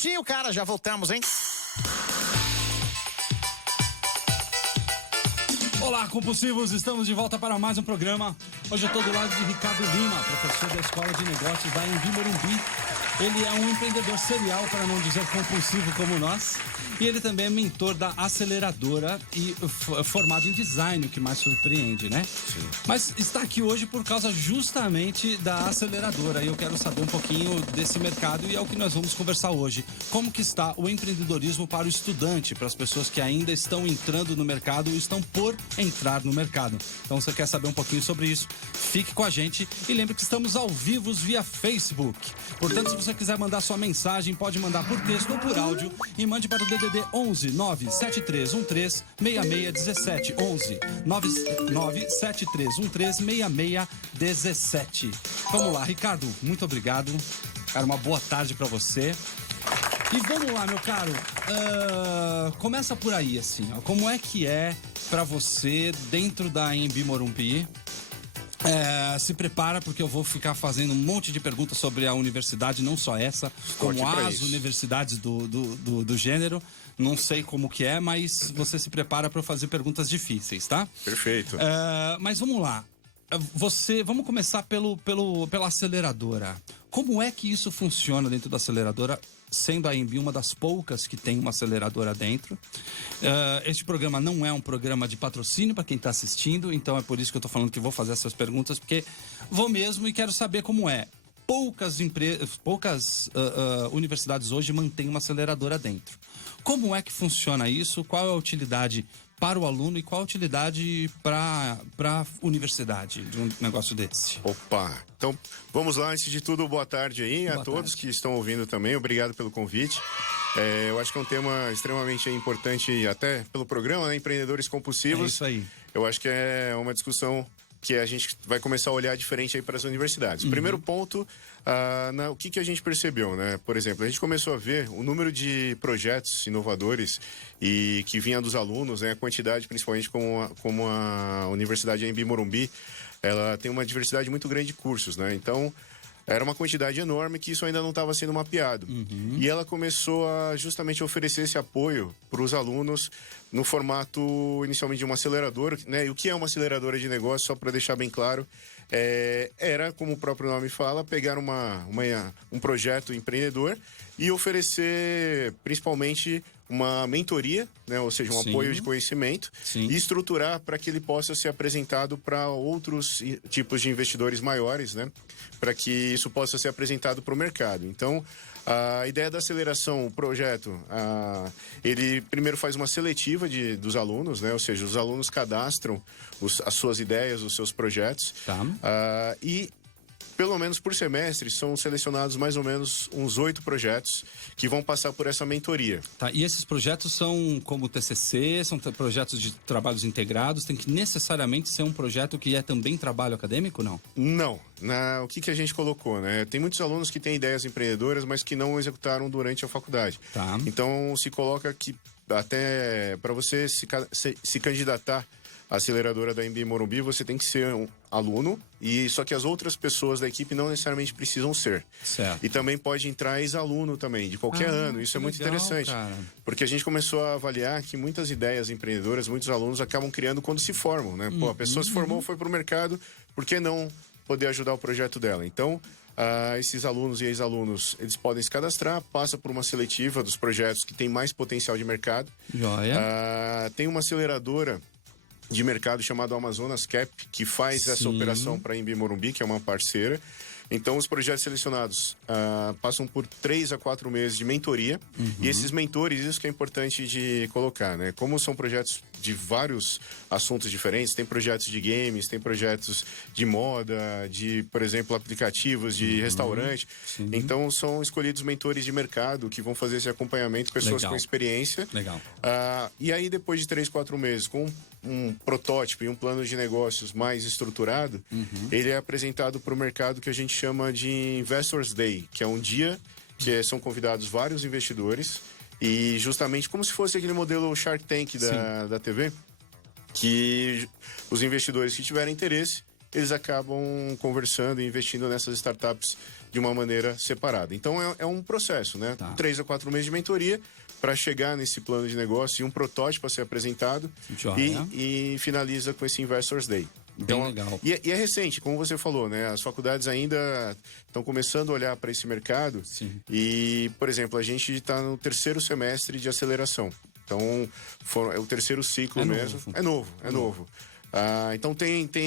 minutinho, cara, já voltamos, hein? Olá, compulsivos, estamos de volta para mais um programa. Hoje eu estou do lado de Ricardo Lima, professor da Escola de Negócios da Anhembi Morumbi. Ele é um empreendedor serial, para não dizer compulsivo como nós. E ele também é mentor da aceleradora e formado em design, o que mais surpreende, né? Sim. Mas está aqui hoje por causa justamente da aceleradora. E eu quero saber um pouquinho desse mercado e é o que nós vamos conversar hoje. Como que está o empreendedorismo para o estudante, para as pessoas que ainda estão entrando no mercado ou estão por entrar no mercado. Então, você quer saber um pouquinho sobre isso? Fique com a gente e lembre que estamos ao vivo via Facebook. Portanto, se você quiser mandar sua mensagem, pode mandar por texto ou por áudio e mande para o DDD 11 97313 6617 11 97313 6617. Vamos lá, Ricardo, muito obrigado. Cara, uma boa tarde para você. E vamos lá, meu caro. Começa por aí, assim, ó. Como é que é pra você dentro da Anhembi Morumbi? Se prepara, porque eu vou ficar fazendo um monte de perguntas sobre a universidade, não só essa, como as universidades do gênero. Não sei como que é, mas você se prepara para fazer perguntas difíceis, tá? Perfeito. Mas vamos lá. Vamos começar pela aceleradora. Como é que isso funciona dentro da aceleradora, sendo a Anhembi uma das poucas que tem uma aceleradora dentro? Este programa não é um programa de patrocínio para quem está assistindo, então é por isso que eu estou falando que vou fazer essas perguntas, porque vou mesmo e quero saber como é. Poucas universidades hoje mantêm uma aceleradora dentro. Como é que funciona isso? Qual é a utilidade para o aluno e qual a utilidade para a universidade de um negócio desse? Opa! Então, vamos lá. Antes de tudo, boa tarde aí a todos que estão ouvindo também. Obrigado pelo convite. Eu acho que é um tema extremamente importante, até pelo programa, né? Empreendedores compulsivos. É isso aí. Eu acho que é uma discussão que a gente vai começar a olhar diferente aí para as universidades. Primeiro ponto, o que a gente percebeu, né? Por exemplo, a gente começou a ver o número de projetos inovadores e que vinha dos alunos, né? A quantidade, principalmente como a Universidade Anhembi Morumbi, ela tem uma diversidade muito grande de cursos, né? Então, era uma quantidade enorme que isso ainda não estava sendo mapeado. E ela começou a justamente oferecer esse apoio para os alunos no formato inicialmente de uma aceleradora, né? E o que é uma aceleradora de negócio, só para deixar bem claro, era, como o próprio nome fala, pegar um projeto empreendedor e oferecer principalmente uma mentoria, né? Ou seja, um apoio de conhecimento e estruturar para que ele possa ser apresentado para outros tipos de investidores maiores, né? Para que isso possa ser apresentado para o mercado. Então, a ideia da aceleração, o projeto, ele primeiro faz uma seletiva dos alunos, né? Ou seja, os alunos cadastram as suas ideias, os seus projetos. E pelo menos por semestre, são selecionados mais ou menos uns 8 projetos que vão passar por essa mentoria. Tá, e esses projetos são como TCC, são projetos de trabalhos integrados? Tem que necessariamente ser um projeto que é também trabalho acadêmico, não? Não. O que a gente colocou, né? Tem muitos alunos que têm ideias empreendedoras, mas que não executaram durante a faculdade. Tá. Então, se coloca que até para você se candidatar a aceleradora da Anhembi Morumbi, você tem que ser um aluno, só que as outras pessoas da equipe não necessariamente precisam ser. Certo. E também pode entrar ex-aluno também, de qualquer ano. Isso é muito interessante. Cara. Porque a gente começou a avaliar que muitas ideias empreendedoras, muitos alunos acabam criando quando se formam, né? A pessoa se formou, foi para o mercado, por que não poder ajudar o projeto dela? Então, esses alunos e ex-alunos, eles podem se cadastrar, passa por uma seletiva dos projetos que tem mais potencial de mercado. Joia. Tem uma aceleradora de mercado chamado Amazonas Cap, que faz essa operação para a Anhembi Morumbi, que é uma parceira. Então, os projetos selecionados passam por 3 a 4 meses de mentoria. E esses mentores, isso que é importante de colocar, né? Como são projetos de vários assuntos diferentes, tem projetos de games, tem projetos de moda, de, por exemplo, aplicativos de restaurante. Então, são escolhidos mentores de mercado que vão fazer esse acompanhamento, pessoas com experiência. Legal. E aí, depois de 3, 4 meses, com um protótipo e um plano de negócios mais estruturado, ele é apresentado para o mercado que a gente chama de Investors Day, que é um dia que são convidados vários investidores e justamente como se fosse aquele modelo Shark Tank da TV, que os investidores que tiverem interesse, eles acabam conversando e investindo nessas startups de uma maneira separada. Então é um processo, né? 3 a 4 meses de mentoria para chegar nesse plano de negócio e um protótipo a ser apresentado e finaliza com esse Investors Day. Então, legal. E é recente, como você falou, né? As faculdades ainda estão começando a olhar para esse mercado. Sim. E, por exemplo, a gente está no 3º semestre de aceleração. Então, é o 3º ciclo mesmo. É novo. Então,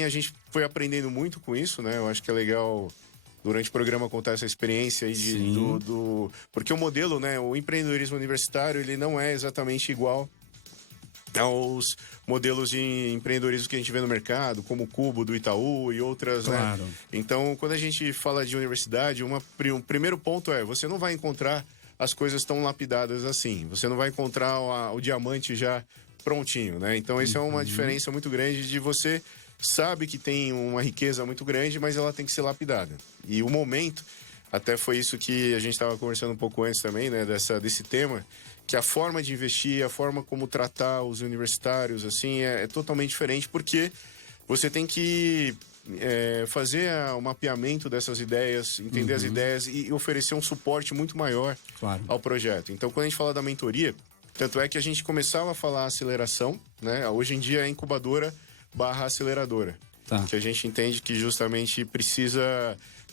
a gente foi aprendendo muito com isso, né? Eu acho que é legal, durante o programa, contar essa experiência aí porque o modelo, né? O empreendedorismo universitário, ele não é exatamente igual aos modelos de empreendedorismo que a gente vê no mercado, como o Cubo do Itaú e outras, claro, né? Então, quando a gente fala de universidade, um primeiro ponto você não vai encontrar as coisas tão lapidadas assim. Você não vai encontrar o diamante já prontinho, né? Então, isso é uma diferença muito grande de você sabe que tem uma riqueza muito grande, mas ela tem que ser lapidada. E o momento, até foi isso que a gente estava conversando um pouco antes também, né? Desse tema, que a forma de investir, a forma como tratar os universitários, assim, é totalmente diferente, porque você tem que fazer o mapeamento dessas ideias, entender as ideias e oferecer um suporte muito maior ao projeto. Então, quando a gente fala da mentoria, tanto é que a gente começava a falar aceleração, né? Hoje em dia é incubadora / aceleradora. Que a gente entende que justamente precisa...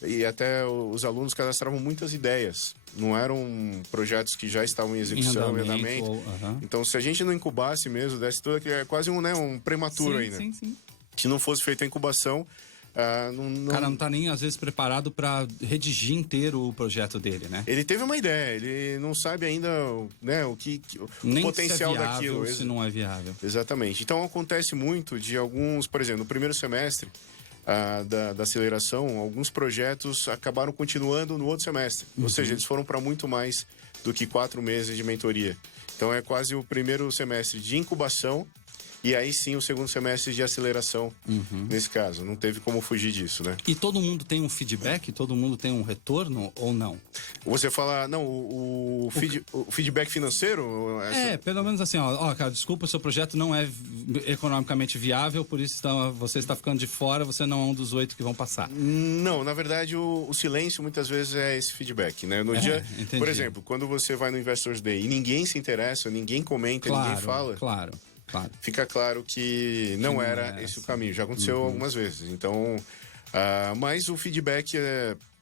E até os alunos cadastravam muitas ideias. Não eram projetos que já estavam em execução, em andamento. Então, se a gente não incubasse mesmo, desse tudo, que é quase um prematuro ainda. Sim. Se não fosse feita a incubação, o cara não tá nem, às vezes, preparado para redigir inteiro o projeto dele, né? Ele teve uma ideia, ele não sabe ainda, né, o potencial se é viável, daquilo. Se não é viável. Exatamente. Então, acontece muito de alguns, por exemplo, no primeiro semestre da aceleração, alguns projetos acabaram continuando no outro semestre. Ou seja, eles foram para muito mais do que 4 meses de mentoria. Então, é quase o primeiro semestre de incubação e aí sim o segundo semestre de aceleração, nesse caso. Não teve como fugir disso, né? E todo mundo tem um feedback? Todo mundo tem um retorno ou não? Você fala, não, o feedback financeiro? Pelo menos assim, cara, desculpa, seu projeto não é economicamente viável, por isso você está ficando de fora, você não é um dos 8 que vão passar. Não, na verdade, o silêncio muitas vezes é esse feedback, né? No dia, entendi. Por exemplo, quando você vai no Investors Day e ninguém se interessa, ninguém comenta, ninguém fala... Claro. Fica claro que não era esse o caminho. Já aconteceu algumas vezes. Então, mas o feedback,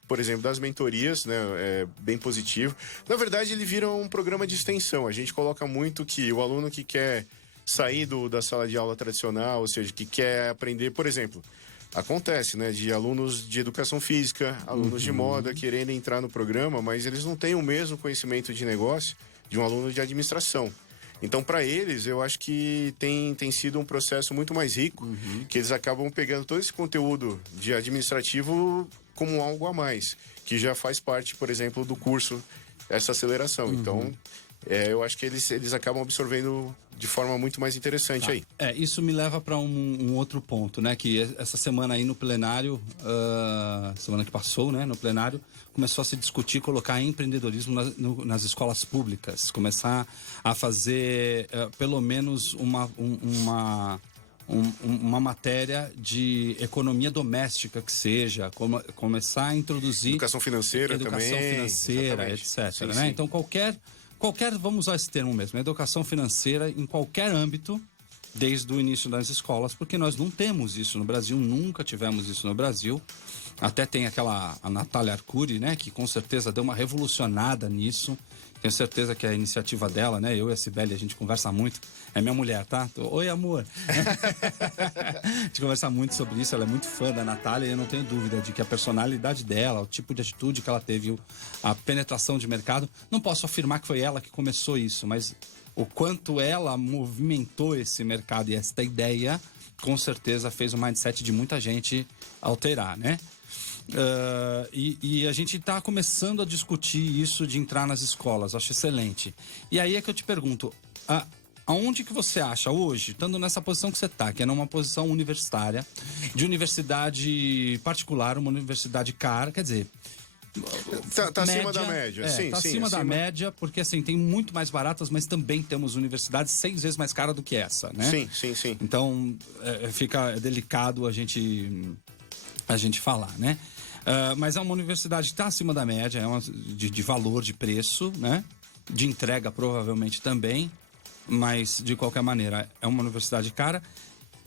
por exemplo, das mentorias, né, é bem positivo. Na verdade, ele vira um programa de extensão. A gente coloca muito que o aluno que quer sair da sala de aula tradicional, ou seja, que quer aprender, por exemplo, acontece, né, de alunos de educação física, alunos de moda quererem entrar no programa, mas eles não têm o mesmo conhecimento de negócio de um aluno de administração. Então, para eles, eu acho que tem sido um processo muito mais rico, que eles acabam pegando todo esse conteúdo de administrativo como algo a mais, que já faz parte, por exemplo, do curso, essa aceleração. Então, eu acho que eles acabam absorvendo de forma muito mais interessante aí. Isso me leva para um outro ponto, né? Que essa semana aí no plenário, semana que passou, né? No plenário, começou a se discutir colocar empreendedorismo nas escolas públicas. Começar a fazer pelo menos uma matéria de economia doméstica que seja, começar a introduzir... Educação financeira também. Educação financeira, etc. Sim, né? sim. Então, vamos usar esse termo mesmo, educação financeira em qualquer âmbito, desde o início das escolas, porque nós não temos isso no Brasil, nunca tivemos isso no Brasil. Até tem a Natália Arcuri, né, que com certeza deu uma revolucionada nisso. Tenho certeza que a iniciativa dela, né, eu e a Cibele, a gente conversa muito. É minha mulher, tá? Oi, amor. A gente conversa muito sobre isso, ela é muito fã da Natália e eu não tenho dúvida de que a personalidade dela, o tipo de atitude que ela teve, a penetração de mercado, não posso afirmar que foi ela que começou isso, mas o quanto ela movimentou esse mercado e esta ideia, com certeza fez o mindset de muita gente alterar, né? E a gente está começando a discutir isso de entrar nas escolas, acho excelente. E aí é que eu te pergunto, aonde que você acha hoje, estando nessa posição que você está, que é numa posição universitária, de universidade particular, uma universidade cara, quer dizer... Tá acima da média, sim. Tá acima da média, porque assim, tem muito mais baratas, mas também temos universidades 6 vezes mais caras do que essa, né? Sim. Então, fica delicado a gente falar, né? Mas é uma universidade que está acima da média, de valor, de preço, né? De entrega provavelmente também, mas de qualquer maneira é uma universidade cara.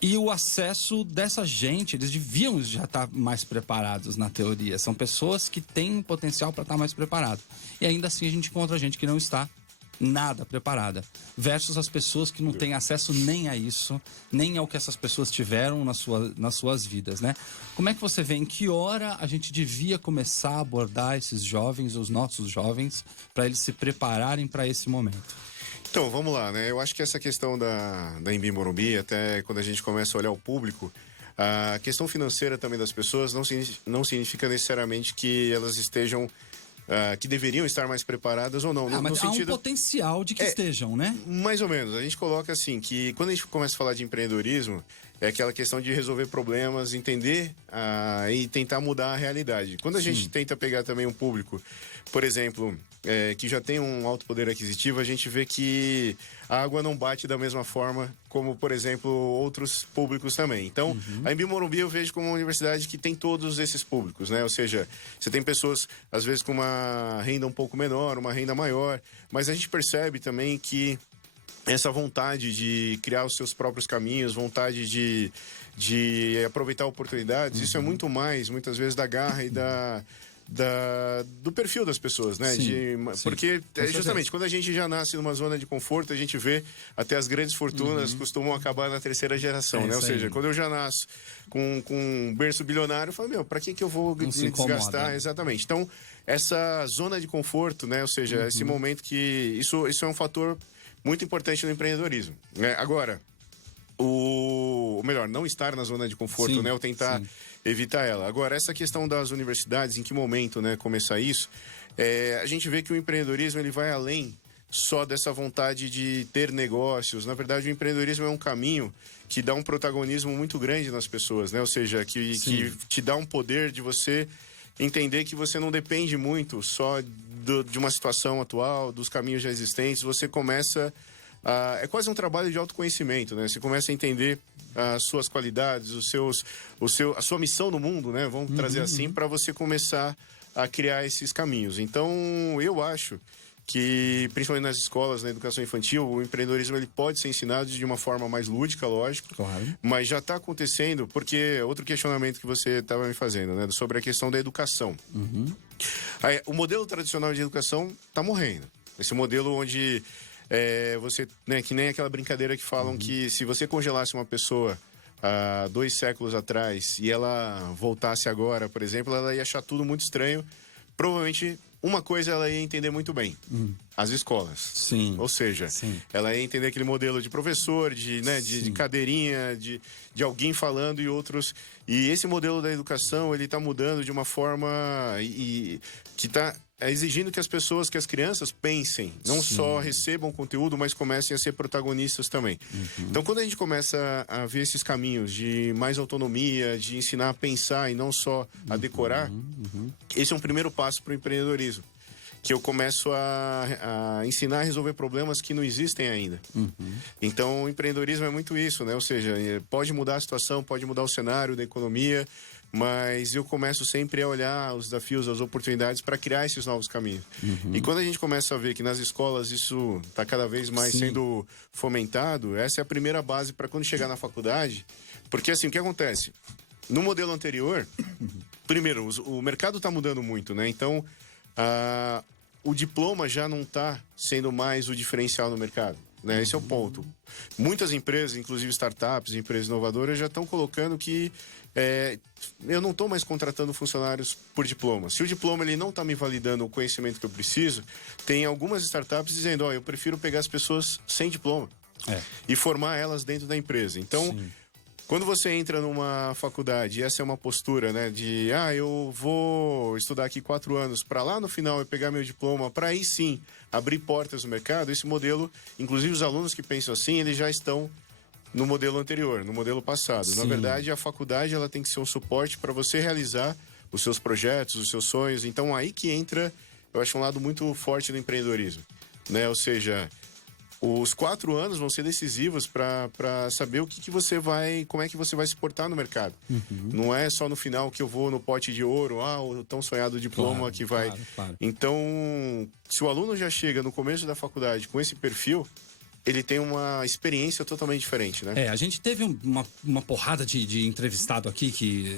E o acesso dessa gente, eles deviam já estar mais preparados na teoria. São pessoas que têm potencial para estar mais preparado. E ainda assim a gente encontra gente que não está nada preparada. Versus as pessoas que não têm acesso nem a isso, nem ao que essas pessoas tiveram nas suas vidas, né? Como é que você vê, em que hora a gente devia começar a abordar esses jovens, os nossos jovens, para eles se prepararem para esse momento? Então, vamos lá, né? Eu acho que essa questão da Anhembi Morumbi, até quando a gente começa a olhar o público, a questão financeira também das pessoas não significa necessariamente que elas estejam, que deveriam estar mais preparadas ou não. Mas há um potencial de que estejam, né? Mais ou menos. A gente coloca assim, que quando a gente começa a falar de empreendedorismo, é aquela questão de resolver problemas, entender e tentar mudar a realidade. Quando a gente tenta pegar também um público, por exemplo, que já tem um alto poder aquisitivo, a gente vê que a água não bate da mesma forma como, por exemplo, outros públicos também. Então, a Anhembi Morumbi eu vejo como uma universidade que tem todos esses públicos, né? Ou seja, você tem pessoas, às vezes, com uma renda um pouco menor, uma renda maior, mas a gente percebe também que essa vontade de criar os seus próprios caminhos, vontade de aproveitar oportunidades, isso é muito mais, muitas vezes, da garra e do perfil das pessoas, né? Porque, justamente, quando a gente já nasce numa zona de conforto, a gente vê até as grandes fortunas costumam acabar na terceira geração, né? Ou seja, quando eu já nasço com um berço bilionário, eu falo, pra que eu vou desgastar? Exatamente. Então, essa zona de conforto, né? Ou seja, esse momento que... Isso é um fator muito importante no empreendedorismo, né? Agora, o melhor, não estar na zona de conforto, né? Ou tentar evitar ela. Agora, essa questão das universidades, em que momento, né, começar isso, a gente vê que o empreendedorismo ele vai além só dessa vontade de ter negócios. Na verdade, o empreendedorismo é um caminho que dá um protagonismo muito grande nas pessoas, né? Ou seja, que te dá um poder de você entender que você não depende muito só de uma situação atual, dos caminhos já existentes. Você começa é quase um trabalho de autoconhecimento, né? Você começa a entender as suas qualidades, a sua missão no mundo, né? Vamos trazer assim, para você começar a criar esses caminhos. Então, eu acho que, principalmente nas escolas, na educação infantil, o empreendedorismo ele pode ser ensinado de uma forma mais lúdica, lógico, mas já está acontecendo, porque outro questionamento que você estava me fazendo, né? Sobre a questão da educação. O modelo tradicional de educação está morrendo. Esse modelo onde... você, né, que nem aquela brincadeira que falam que se você congelasse uma pessoa há 2 séculos atrás e ela voltasse agora, por exemplo, ela ia achar tudo muito estranho. Provavelmente uma coisa ela ia entender muito bem: as escolas. Ou seja, ela ia entender aquele modelo de professor, de cadeirinha, de alguém falando e outros. E esse modelo da educação, ele está mudando de uma forma que está exigindo que as pessoas, que as crianças pensem, não só recebam conteúdo, mas comecem a ser protagonistas também. Então, quando a gente começa a ver esses caminhos de mais autonomia, de ensinar a pensar e não só a decorar, esse é um primeiro passo para o empreendedorismo. Que eu começo a ensinar a resolver problemas que não existem ainda. Então, o empreendedorismo é muito isso, né? Ou seja, pode mudar a situação, pode mudar o cenário da economia, mas eu começo sempre a olhar os desafios, as oportunidades para criar esses novos caminhos. E quando a gente começa a ver que nas escolas isso está cada vez mais sendo fomentado, essa é a primeira base para quando chegar na faculdade. Porque assim, o que acontece? No modelo anterior, primeiro, o mercado está mudando muito, né? Então, o diploma já não está sendo mais o diferencial no mercado, né? Esse é o ponto. Muitas empresas, inclusive startups, empresas inovadoras, já estão colocando que eu não estou mais contratando funcionários por diploma. Se o diploma ele não está me validando o conhecimento que eu preciso, tem algumas startups dizendo, eu prefiro pegar as pessoas sem diploma e formar elas dentro da empresa. Então, quando você entra numa faculdade, e essa é uma postura, né, de eu vou estudar aqui 4 anos para lá no final eu pegar meu diploma, para aí sim abrir portas no mercado, esse modelo, inclusive os alunos que pensam assim, eles já estão no modelo anterior, no modelo passado. Na verdade, a faculdade ela tem que ser um suporte para você realizar os seus projetos, os seus sonhos. Então, aí que entra, eu acho, um lado muito forte do empreendedorismo, né? Ou seja, os 4 anos vão ser decisivos para saber o que você vai, como é que você vai se portar no mercado. Não é só no final que eu vou no pote de ouro, o tão sonhado diploma que vai. Claro. Então, se o aluno já chega no começo da faculdade com esse perfil, ele tem uma experiência totalmente diferente, né? A gente teve uma porrada de entrevistado aqui que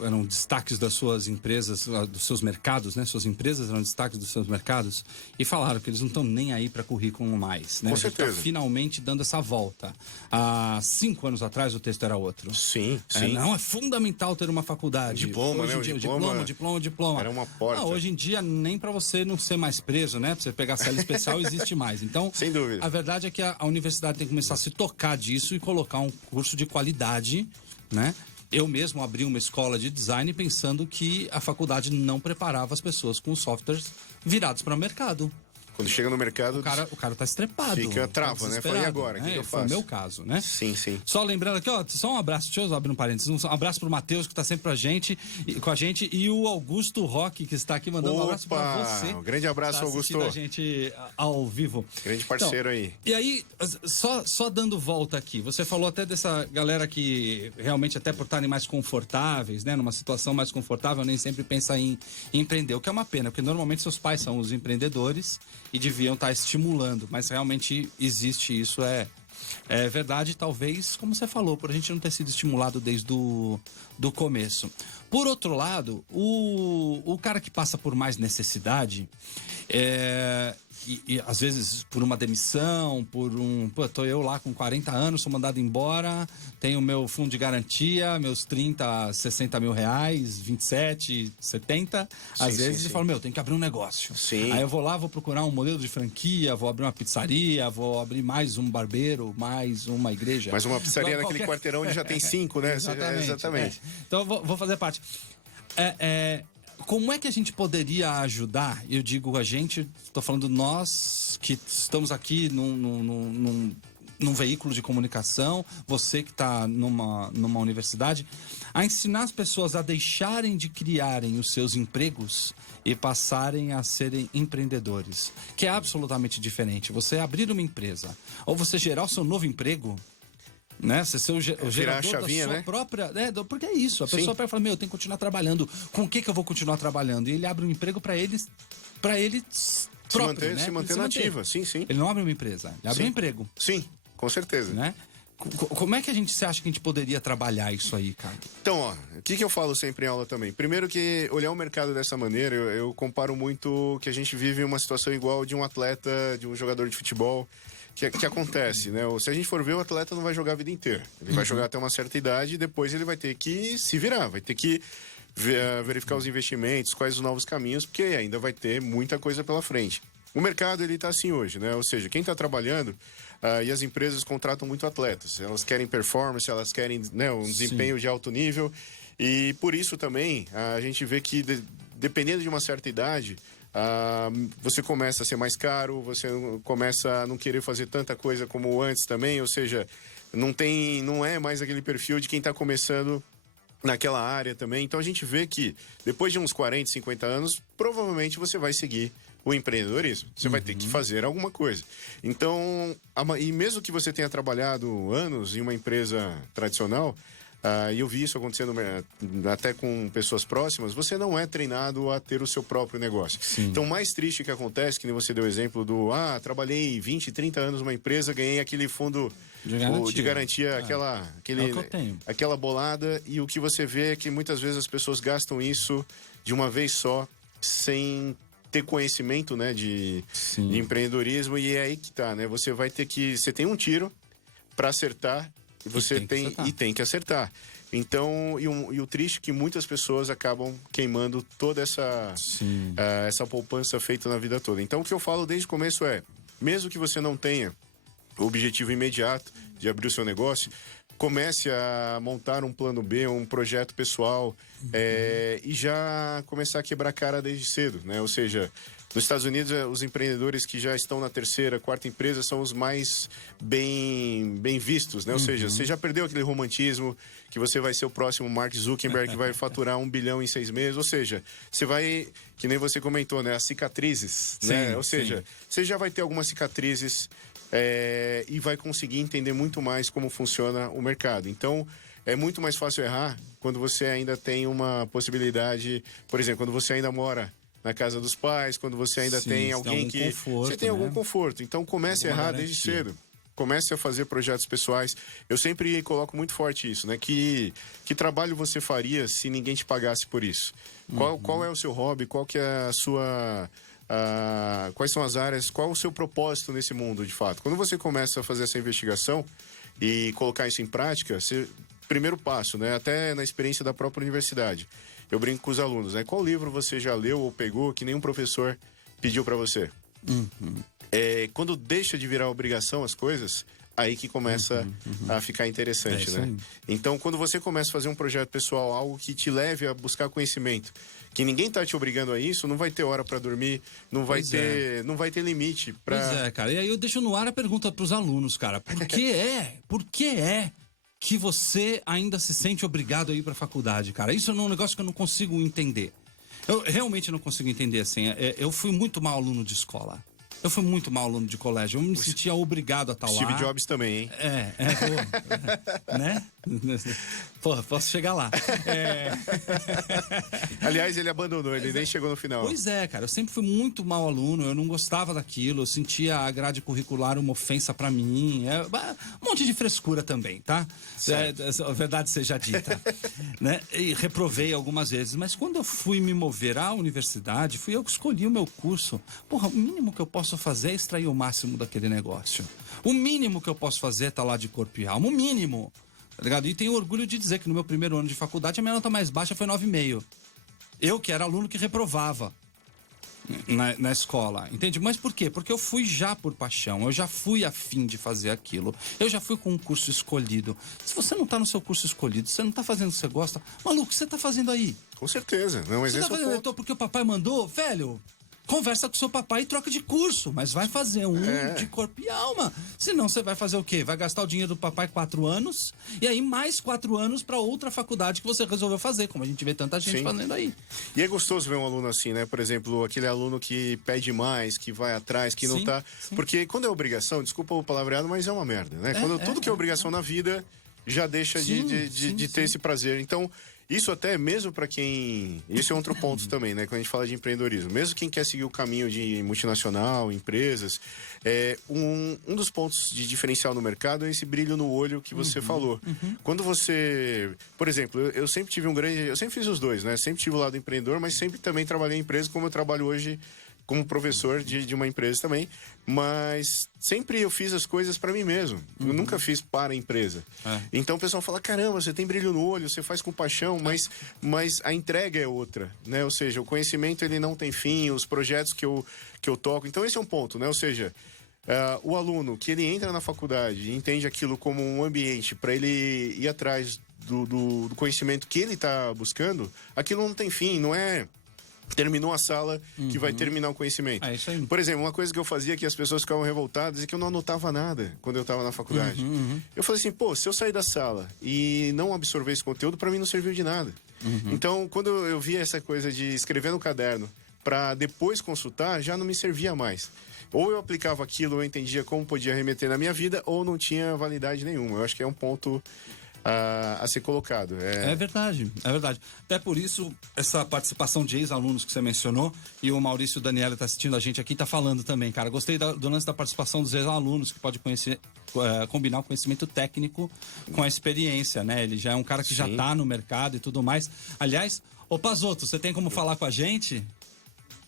eram destaques das suas empresas, dos seus mercados, né? Suas empresas eram destaques dos seus mercados e falaram que eles não estão nem aí para currículo mais, né? Com a gente certeza. tá finalmente dando essa volta. Há 5 anos atrás o texto era outro. Sim. Não, é fundamental ter uma faculdade. Diploma, hoje né? Em dia, diploma. Era uma porta. Hoje em dia, nem para você não ser mais preso, né? Pra você pegar cela especial, existe mais. Então, sem dúvida. A verdade é que a universidade tem que começar a se tocar disso e colocar um curso de qualidade, né? Eu mesmo abri uma escola de design pensando que a faculdade não preparava as pessoas com softwares virados para o mercado. Quando chega no mercado, o cara tá estrepado. Fica trava, né? Fala, e agora? O que eu faço? Foi o meu caso, né? Sim. Só lembrando aqui, só um abraço, deixa eu abrir um parênteses, um abraço pro Matheus, que tá sempre com a gente, e o Augusto Roque, que está aqui mandando um abraço pra você. Um grande abraço, tá Augusto. A gente ao vivo. Grande parceiro aí. E aí, só dando volta aqui, você falou até dessa galera que realmente, até por estarem mais confortáveis, né? Numa situação mais confortável, nem sempre pensa em empreender, o que é uma pena, porque normalmente seus pais são os empreendedores e deviam estar estimulando, mas realmente existe isso, é verdade, talvez, como você falou, por a gente não ter sido estimulado desde do começo. Por outro lado, o cara que passa por mais necessidade, e às vezes por uma demissão, tô eu lá com 40 anos, sou mandado embora, tenho meu fundo de garantia, meus 30, 60 mil reais, 27, 70, às vezes eu falo, tem que abrir um negócio. Sim. Aí eu vou lá, vou procurar um modelo de franquia, vou abrir uma pizzaria, vou abrir mais um barbeiro, mais uma igreja. Mais uma pizzaria naquele quarteirão onde já tem 5, né? Exatamente. Então eu vou fazer parte. Como é que a gente poderia ajudar? Eu digo a gente, estou falando nós que estamos aqui num veículo de comunicação, você que está numa universidade, a ensinar as pessoas a deixarem de criarem os seus empregos e passarem a serem empreendedores, que é absolutamente diferente. Você abrir uma empresa ou você gerar o seu novo emprego, né? Você ser o gerador a chavinha, da sua própria... porque é isso. A pessoa pega e fala, eu tenho que continuar trabalhando. Com o que eu vou continuar trabalhando? E ele abre um emprego para ele próprio, se manter nativa. Sim. Ele não abre uma empresa, ele abre um emprego. Sim, com certeza. Né? Como é que você acha que a gente poderia trabalhar isso aí, cara? Então, o que eu falo sempre em aula também? Primeiro que olhar o mercado dessa maneira, eu comparo muito que a gente vive uma situação igual de um atleta, de um jogador de futebol, que acontece, né? Se a gente for ver, o atleta não vai jogar a vida inteira. Ele vai jogar até uma certa idade e depois ele vai ter que se virar, vai ter que verificar os investimentos, quais os novos caminhos, porque ainda vai ter muita coisa pela frente. O mercado, ele tá assim hoje, né? Ou seja, quem tá trabalhando, e as empresas contratam muito atletas. Elas querem performance, elas querem, né, um desempenho de alto nível. E por isso também, a gente vê que, dependendo de uma certa idade, você começa a ser mais caro, você começa a não querer fazer tanta coisa como antes também, ou seja, não é mais aquele perfil de quem está começando naquela área também. Então a gente vê que depois de uns 40, 50 anos, provavelmente você vai seguir o empreendedorismo. Você vai ter que fazer alguma coisa. Então, e mesmo que você tenha trabalhado anos em uma empresa tradicional, e eu vi isso acontecendo até com pessoas próximas, você não é treinado a ter o seu próprio negócio. Sim. Então, o mais triste que acontece, que nem você deu o exemplo trabalhei 20, 30 anos numa empresa, ganhei aquele fundo de garantia, aquela bolada, e o que você vê é que muitas vezes as pessoas gastam isso de uma vez só, sem ter conhecimento, né, de empreendedorismo, e é aí que tá, né? Você tem um tiro para acertar, e você tem que acertar. Então, e o triste é que muitas pessoas acabam queimando toda essa poupança feita na vida toda. Então, o que eu falo desde o começo mesmo que você não tenha o objetivo imediato de abrir o seu negócio, comece a montar um plano B, um projeto pessoal, e já começar a quebrar cara desde cedo, né? Ou seja, nos Estados Unidos, os empreendedores que já estão na terceira, quarta empresa são os mais bem vistos, né? Ou seja, você já perdeu aquele romantismo que você vai ser o próximo Mark Zuckerberg que vai faturar 1 bilhão em 6 meses. Ou seja, você vai, que nem você comentou, né? As cicatrizes, né? Ou seja, você já vai ter algumas cicatrizes e vai conseguir entender muito mais como funciona o mercado. Então, é muito mais fácil errar quando você ainda tem uma possibilidade, por exemplo, quando você ainda mora na casa dos pais, quando você ainda tem alguém que... Conforto, você tem algum conforto. Então, comece a errar desde cedo. Comece a fazer projetos pessoais. Eu sempre coloco muito forte isso, né? Que trabalho você faria se ninguém te pagasse por isso? Qual é o seu hobby? Qual que é a sua... quais são as áreas? Qual o seu propósito nesse mundo, de fato? Quando você começa a fazer essa investigação e colocar isso em prática, primeiro passo, né? Até na experiência da própria universidade. Eu brinco com os alunos, né? Qual livro você já leu ou pegou que nenhum professor pediu para você? Quando deixa de virar obrigação as coisas, aí que começa a ficar interessante, né? Aí. Então, quando você começa a fazer um projeto pessoal, algo que te leve a buscar conhecimento, que ninguém tá te obrigando a isso, não vai ter hora para dormir, não vai ter limite para... Pois é, cara. E aí eu deixo no ar a pergunta pros alunos, cara. Por que é que você ainda se sente obrigado a ir pra faculdade, cara? Isso é um negócio que eu não consigo entender. Eu realmente não consigo entender, assim. Eu fui muito mau aluno de escola. Eu fui muito mau aluno de colégio. Eu me sentia obrigado a estar lá. Steve Jobs também, hein? Né? Porra, posso chegar lá. Aliás, ele abandonou, ele nem chegou no final. Pois é, cara. Eu sempre fui muito mau aluno. Eu não gostava daquilo. Eu sentia a grade curricular uma ofensa pra mim. Um monte de frescura também, tá? A verdade seja dita. Né? E reprovei algumas vezes. Mas quando eu fui me mover à universidade, fui eu que escolhi o meu curso. Porra, o mínimo que eu posso fazer é extrair o máximo daquele negócio. O mínimo que eu posso fazer é estar lá de corpo e alma. O mínimo. Tá ligado? E tenho orgulho de dizer que no meu primeiro ano de faculdade a minha nota mais baixa foi 9,5. Eu que era aluno que reprovava na escola, entende? Mas por quê? Porque eu fui já por paixão, eu já fui afim de fazer aquilo, eu já fui com um curso escolhido. Se você não tá no seu curso escolhido, você não tá fazendo o que você gosta, maluco, o que você tá fazendo aí? Com certeza, não, mas você esse tá é o fazendo ponto. porque o papai mandou? Velho, conversa com seu papai e troca de curso, mas vai fazer de corpo e alma. Senão você vai fazer o quê? Vai gastar o dinheiro do papai 4 anos e aí mais 4 anos para outra faculdade que você resolveu fazer, como a gente vê tanta gente fazendo aí. E é gostoso ver um aluno assim, né? Por exemplo, aquele aluno que pede mais, que vai atrás, que não tá... Porque quando é obrigação, desculpa o palavreado, mas é uma merda, né? Quando tudo que é obrigação na vida já deixa de ter esse prazer. Então... Isso até mesmo para quem... Isso é outro ponto também, né? Quando a gente fala de empreendedorismo. Mesmo quem quer seguir o caminho de multinacional, empresas, um dos pontos de diferencial no mercado é esse brilho no olho que você falou. Quando você... Por exemplo, eu sempre tive eu sempre fiz os dois, né? Sempre tive o lado empreendedor, mas sempre também trabalhei em empresa, como eu trabalho hoje como professor de uma empresa também, mas sempre eu fiz as coisas para mim mesmo. Eu nunca fiz para a empresa. Então o pessoal fala, caramba, você tem brilho no olho, você faz com paixão, mas a entrega é outra, né? Ou seja, o conhecimento ele não tem fim, os projetos que eu toco. Então esse é um ponto, né? Ou seja, o aluno que ele entra na faculdade e entende aquilo como um ambiente para ele ir atrás do conhecimento que ele está buscando, aquilo não tem fim, não é... Terminou a sala que vai terminar o conhecimento. É isso aí. Por exemplo, uma coisa que eu fazia que as pessoas ficavam revoltadas é que eu não anotava nada quando eu estava na faculdade. Eu falei assim, pô, se eu sair da sala e não absorver esse conteúdo, para mim não serviu de nada. Então, quando eu via essa coisa de escrever no caderno para depois consultar, já não me servia mais. Ou eu aplicava aquilo, eu entendia como podia remeter na minha vida, ou não tinha validade nenhuma. Eu acho que é um ponto... a ser colocado. É verdade, é verdade. Até por isso, essa participação de ex-alunos que você mencionou, e o Maurício Daniela está assistindo a gente aqui, está falando também, cara. Gostei do lance da participação dos ex-alunos, que pode combinar o conhecimento técnico com a experiência, né? Ele já é um cara que já está no mercado e tudo mais. Aliás, ô Pazotto, você tem como falar com a gente?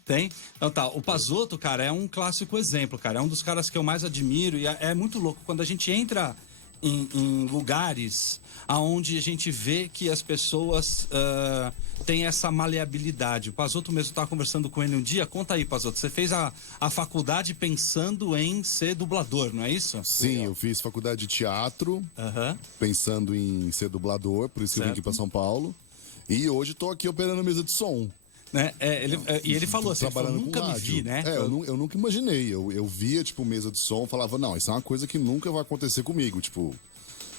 Tem? Então tá, o Pazotto, cara, é um clássico exemplo, cara. É um dos caras que eu mais admiro e é muito louco. Quando a gente entra em lugares aonde a gente vê que as pessoas têm essa maleabilidade. O Pazotto mesmo estava conversando com ele um dia. Conta aí, Pazotto, você fez a faculdade pensando em ser dublador, não é isso? Sim, eu fiz faculdade de teatro, pensando em ser dublador, por isso que eu vim aqui para São Paulo. E hoje estou aqui operando mesa de som. Né? E ele falou assim, nunca me vi, né? Eu nunca imaginei. Eu via, tipo, mesa de som, falava, não, isso é uma coisa que nunca vai acontecer comigo. Tipo,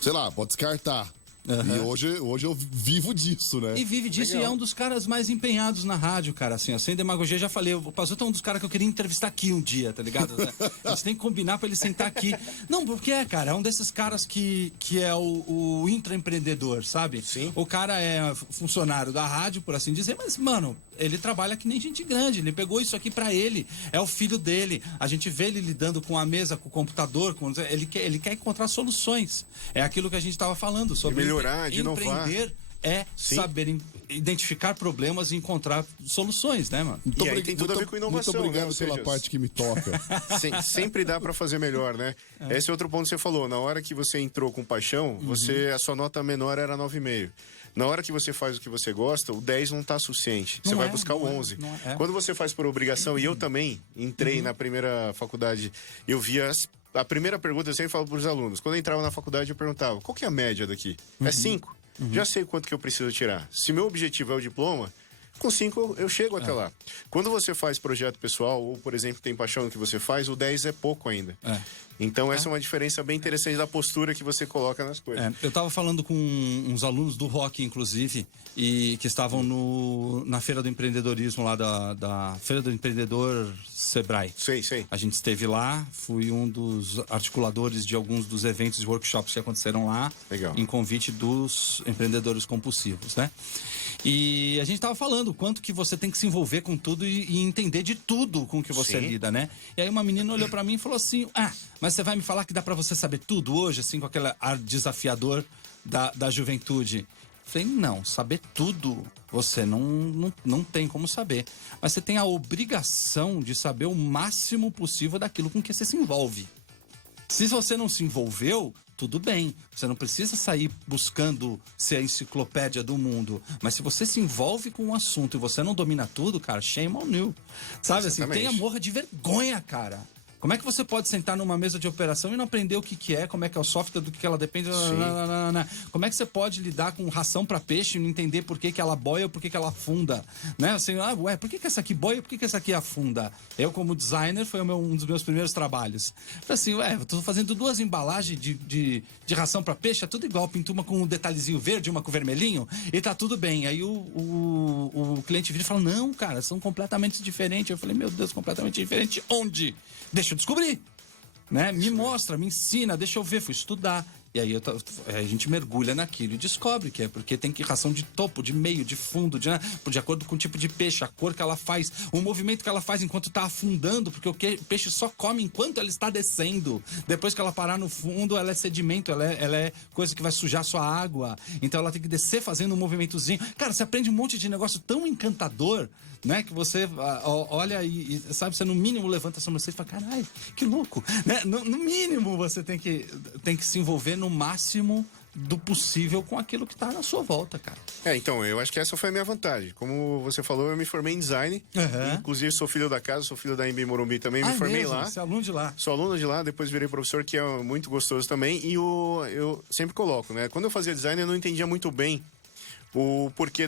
sei lá, pode descartar. E hoje eu vivo disso, né? E vive disso. Legal. E é um dos caras mais empenhados na rádio, cara, assim, ó, sem demagogia, já falei, o Pazuello é um dos caras que eu queria entrevistar aqui um dia, tá ligado? A gente tem que combinar pra ele sentar aqui. Não, porque cara, é um desses caras que é o intraempreendedor, sabe? Sim. O cara é funcionário da rádio, por assim dizer, mas, mano, ele trabalha que nem gente grande, ele pegou isso aqui pra ele, é o filho dele, a gente vê ele lidando com a mesa, com o computador, ele quer encontrar soluções. É aquilo que a gente tava falando sobre De melhorar, de inovar. Empreender é saber identificar problemas e encontrar soluções, né, mano? E aí tem tudo a ver com inovação. Muito obrigado né? pela parte que me toca. Sempre dá pra fazer melhor, né? Esse é outro ponto que você falou. Na hora que você entrou com paixão, a sua nota menor era 9,5. Na hora que você faz o que você gosta, o 10 não tá suficiente. Você vai buscar o 11. Quando você faz por obrigação, e eu também entrei na primeira faculdade, eu via a primeira pergunta, eu sempre falo para os alunos. Quando eu entrava na faculdade, eu perguntava, qual que é a média daqui? É 5? Já sei quanto que eu preciso tirar. Se meu objetivo é o diploma, com 5 eu chego até lá. Quando você faz projeto pessoal, ou, por exemplo, tem paixão no que você faz, o 10 é pouco ainda. Então, essa é uma diferença bem interessante da postura que você coloca nas coisas. Eu estava falando com uns alunos do Rock, inclusive, e que estavam na Feira do Empreendedorismo, lá da Feira do Empreendedor Sebrae. Sei. A gente esteve lá, fui um dos articuladores de alguns dos eventos e workshops que aconteceram lá. Legal. Em convite dos empreendedores compulsivos, né? E a gente estava falando o quanto que você tem que se envolver com tudo e entender de tudo com que você lida, né? E aí uma menina olhou para mim e falou assim, mas você vai me falar que dá para você saber tudo hoje, assim, com aquele ar desafiador da juventude? Falei, não, saber tudo você não tem como saber. Mas você tem a obrigação de saber o máximo possível daquilo com que você se envolve. Se você não se envolveu, tudo bem. Você não precisa sair buscando ser a enciclopédia do mundo. Mas se você se envolve com um assunto e você não domina tudo, cara, shame on you. Sabe assim, tenha morra de vergonha, cara. Como é que você pode sentar numa mesa de operação e não aprender o que é, como é que é o software, do que ela depende? Como é que você pode lidar com ração para peixe e não entender por que ela boia ou por que ela afunda? Né? Assim, por que essa aqui boia e por que essa aqui afunda? Eu, como designer, foi um dos meus primeiros trabalhos. Falei assim, eu tô fazendo 2 embalagens de ração para peixe, é tudo igual, pinto uma com um detalhezinho verde, uma com vermelhinho, e tá tudo bem. Aí o cliente vira e fala, não, cara, são completamente diferentes. Eu falei, meu Deus, completamente diferente onde? Deixa eu descobrir, né? Me mostra, me ensina, deixa eu ver, fui estudar. E aí a gente mergulha naquilo e descobre que é porque tem que ração de topo, de meio, de fundo, de acordo com o tipo de peixe, a cor que ela faz, o movimento que ela faz enquanto está afundando, porque o peixe só come enquanto ela está descendo. Depois que ela parar no fundo, ela é sedimento, ela é coisa que vai sujar sua água. Então ela tem que descer fazendo um movimentozinho. Cara, você aprende um monte de negócio tão encantador, né? Que você olha e sabe, você no mínimo levanta a sobrancelha e fala, caralho, que louco, né? No mínimo você tem que se envolver no máximo do possível com aquilo que tá na sua volta, cara. Então, eu acho que essa foi a minha vantagem. Como você falou, eu me formei em design. Inclusive, sou filho da casa, sou filho da Embi Morumbi também. Me formei mesmo? lá. Você é aluno de lá? Sou aluno de lá, depois virei professor, que é muito gostoso também. E eu sempre coloco, né? Quando eu fazia design, eu não entendia muito bem o porquê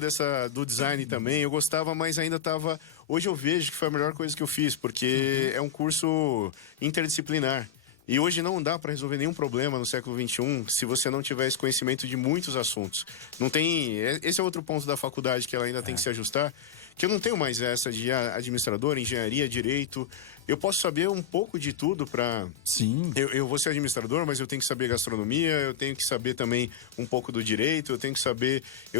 do design também. Eu gostava, mas ainda estava... Hoje eu vejo que foi a melhor coisa que eu fiz, porque é um curso interdisciplinar. E hoje não dá para resolver nenhum problema no século XXI se você não tiver esse conhecimento de muitos assuntos. Não tem... Esse é outro ponto da faculdade que ela ainda tem que se ajustar, que eu não tenho mais essa de administrador, engenharia, direito. Eu posso saber um pouco de tudo para... Sim. Eu vou ser administrador, mas eu tenho que saber gastronomia, eu tenho que saber também um pouco do direito, eu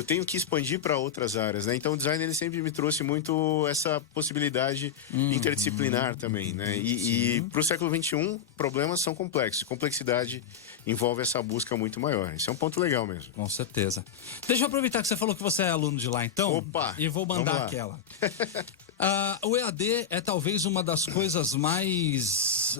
tenho que expandir para outras áreas, né? Então o design ele sempre me trouxe muito essa possibilidade interdisciplinar também, né? E para o século XXI, problemas são complexos. Complexidade envolve essa busca muito maior. Isso é um ponto legal mesmo. Com certeza. Deixa eu aproveitar que você falou que você é aluno de lá, então. Opa! E vou mandar aquela. O EAD é talvez uma das coisas mais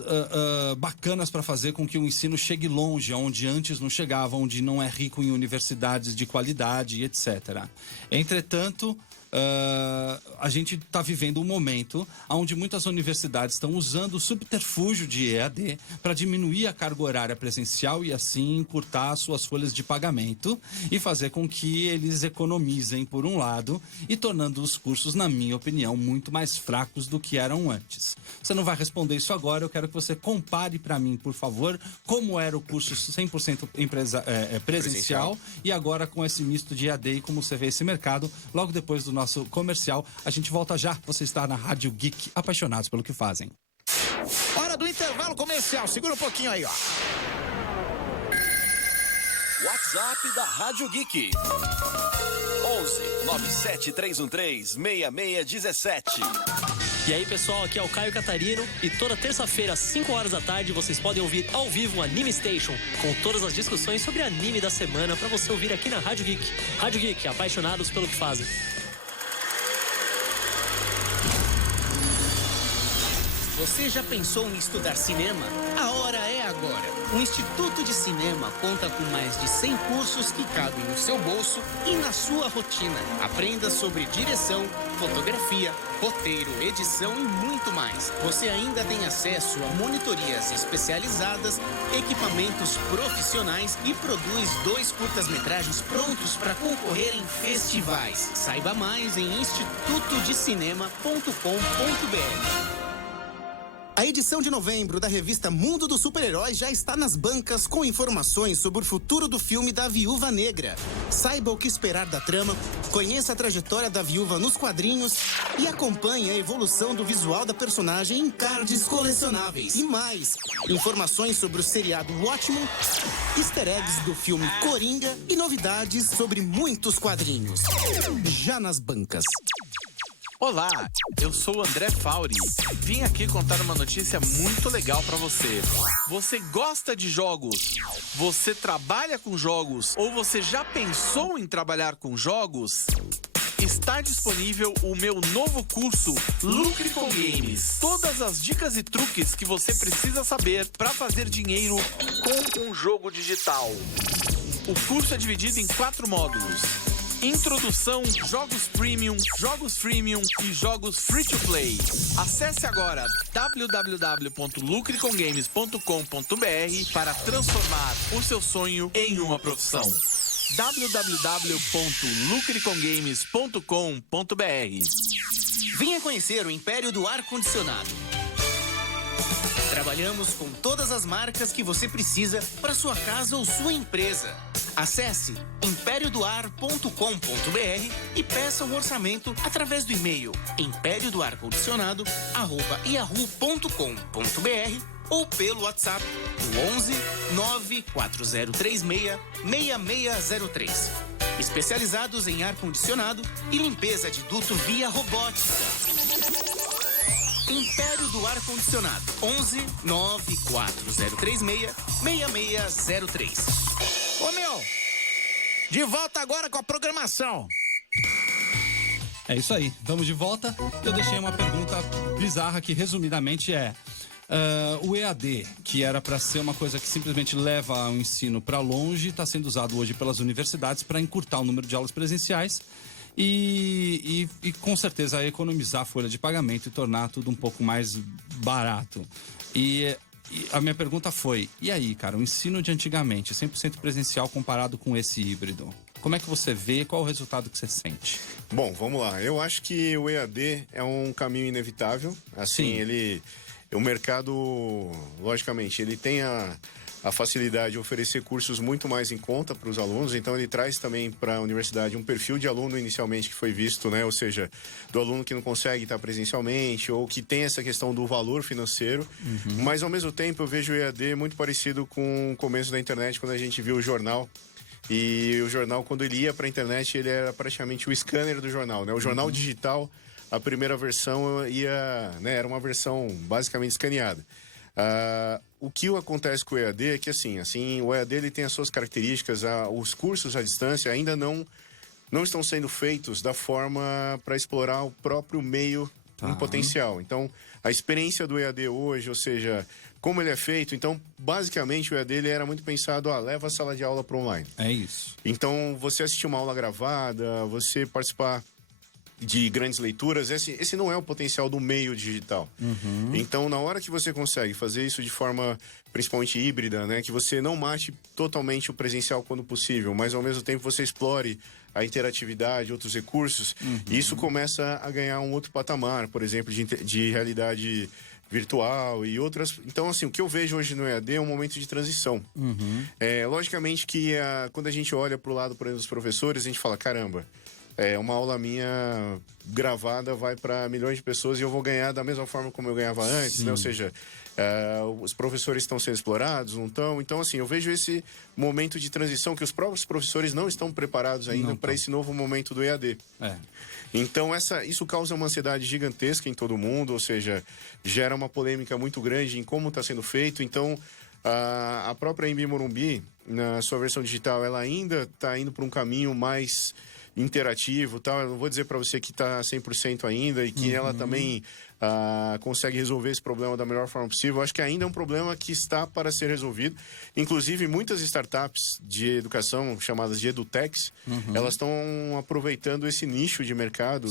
bacanas para fazer com que o ensino chegue longe, onde antes não chegava, onde não é rico em universidades de qualidade, etc. Entretanto, a gente está vivendo um momento onde muitas universidades estão usando o subterfúgio de EAD para diminuir a carga horária presencial e assim encurtar suas folhas de pagamento e fazer com que eles economizem por um lado e tornando os cursos, na minha opinião, muito mais fracos do que eram antes. Você não vai responder isso agora, eu quero que você compare para mim, por favor, como era o curso 100% presencial e agora com esse misto de EAD e como você vê esse mercado. Logo depois do nosso comercial, a gente volta já. Você está na Rádio Geek, apaixonados pelo que fazem. Hora do intervalo comercial, segura um pouquinho aí, ó. WhatsApp da Rádio Geek. 11 97313 6617. E aí, pessoal, aqui é o Caio Catarino e toda terça-feira às 5 horas da tarde vocês podem ouvir ao vivo o Anime Station, com todas as discussões sobre anime da semana para você ouvir aqui na Rádio Geek. Rádio Geek, apaixonados pelo que fazem. Você já pensou em estudar cinema? A hora é agora. O Instituto de Cinema conta com mais de 100 cursos que cabem no seu bolso e na sua rotina. Aprenda sobre direção, fotografia, roteiro, edição e muito mais. Você ainda tem acesso a monitorias especializadas, equipamentos profissionais e produz 2 curtas-metragens prontos para concorrer em festivais. Saiba mais em institutodecinema.com.br. A edição de novembro da revista Mundo dos Super-Heróis já está nas bancas com informações sobre o futuro do filme da Viúva Negra. Saiba o que esperar da trama, conheça a trajetória da viúva nos quadrinhos e acompanhe a evolução do visual da personagem em cards colecionáveis. E mais, informações sobre o seriado Watchmen, easter eggs do filme Coringa e novidades sobre muitos quadrinhos. Já nas bancas. Olá, eu sou o André Fauri. Vim aqui contar uma notícia muito legal pra você. Você gosta de jogos? Você trabalha com jogos? Ou você já pensou em trabalhar com jogos? Está disponível o meu novo curso Lucre com Games. Todas as dicas e truques que você precisa saber para fazer dinheiro com um jogo digital. O curso é dividido em 4 módulos. Introdução, jogos premium, jogos freemium e jogos free to play. Acesse agora www.lucrecomgames.com.br para transformar o seu sonho em uma profissão. www.lucrecomgames.com.br. Venha conhecer o Império do Ar-Condicionado. Trabalhamos com todas as marcas que você precisa para sua casa ou sua empresa. Acesse imperiodoar.com.br e peça um orçamento através do e-mail imperiodoar-condicionado@yahoo.com.br ou pelo WhatsApp no 11 94036 6603. Especializados em ar-condicionado e limpeza de duto via robótica. Império do Ar-Condicionado, 11 94036 6603. Ô, meu, de volta agora com a programação. É isso aí, vamos de volta. Eu deixei uma pergunta bizarra que, resumidamente, o EAD, que era para ser uma coisa que simplesmente leva o ensino para longe, está sendo usado hoje pelas universidades para encurtar o número de aulas presenciais e com certeza economizar a folha de pagamento e tornar tudo um pouco mais barato. E a minha pergunta foi, e aí, cara, o ensino de antigamente, 100% presencial comparado com esse híbrido? Como é que você vê? Qual o resultado que você sente? Bom, vamos lá. Eu acho que o EAD é um caminho inevitável. Assim, o mercado, logicamente, ele tem a facilidade de oferecer cursos muito mais em conta para os alunos, então ele traz também para a universidade um perfil de aluno inicialmente que foi visto, né? Ou seja, do aluno que não consegue estar presencialmente ou que tem essa questão do valor financeiro, mas ao mesmo tempo eu vejo o EAD muito parecido com o começo da internet, quando a gente viu o jornal. E o jornal, quando ele ia para a internet, ele era praticamente o scanner do jornal, né? O jornal digital, a primeira versão era uma versão basicamente escaneada. O que acontece com o EAD é que assim, o EAD ele tem as suas características, os cursos à distância ainda não estão sendo feitos da forma para explorar o próprio meio em potencial. Então, a experiência do EAD hoje, ou seja, como ele é feito, então, basicamente, o EAD ele era muito pensado, leva a sala de aula para online. É isso. Então, você assistir uma aula gravada, você participar de grandes leituras, esse não é o potencial do meio digital. Então, na hora que você consegue fazer isso de forma principalmente híbrida, né, que você não mate totalmente o presencial quando possível, mas ao mesmo tempo você explore a interatividade, outros recursos, isso começa a ganhar um outro patamar, por exemplo, de realidade virtual e outras. Então, assim, o que eu vejo hoje no EAD é um momento de transição. Logicamente que quando a gente olha para o lado, por exemplo, dos professores, a gente fala, caramba, uma aula minha gravada vai para milhões de pessoas e eu vou ganhar da mesma forma como eu ganhava antes, né? Ou seja, os professores estão sendo explorados, não estão? Então, assim, eu vejo esse momento de transição que os próprios professores não estão preparados ainda para esse novo momento do EAD. Então, isso causa uma ansiedade gigantesca em todo mundo, ou seja, gera uma polêmica muito grande em como está sendo feito. Então, a própria Anhembi Morumbi, na sua versão digital, ela ainda está indo para um caminho mais interativo, tal. Eu não vou dizer para você que está 100% ainda e que ela também consegue resolver esse problema da melhor forma possível. Eu acho que ainda é um problema que está para ser resolvido. Inclusive, muitas startups de educação, chamadas de edutechs, elas estão aproveitando esse nicho de mercado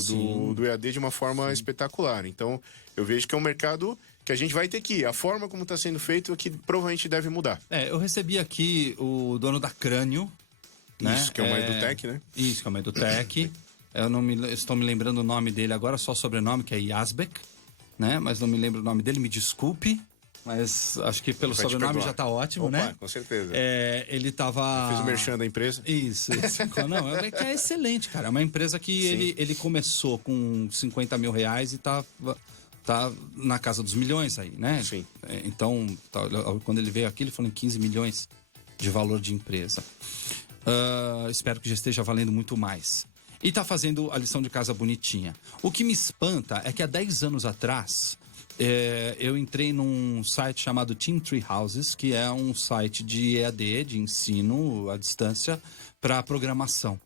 do EAD de uma forma espetacular. Então, eu vejo que é um mercado que a gente vai ter que ir. A forma como está sendo feito é que provavelmente deve mudar. Eu recebi aqui o dono da Crânio, né? Isso, que é uma edutech, né? Isso, que é uma edutech. Eu estou me lembrando o nome dele agora, só o sobrenome, que é Yazbek, né? Mas não me lembro o nome dele, me desculpe. Mas acho que pelo sobrenome já tá ótimo, né? Com certeza. Ele tava... Fez o merchan da empresa. Isso. Não, é excelente, cara. É uma empresa que ele começou com 50 mil reais e tá na casa dos milhões aí, né? Sim. Então, quando ele veio aqui, ele falou em 15 milhões de valor de empresa. Espero que já esteja valendo muito mais. E tá fazendo a lição de casa bonitinha. O que me espanta é que há 10 anos atrás, eu entrei num site chamado Team Tree Houses, que é um site de EAD, de ensino à distância, para programação.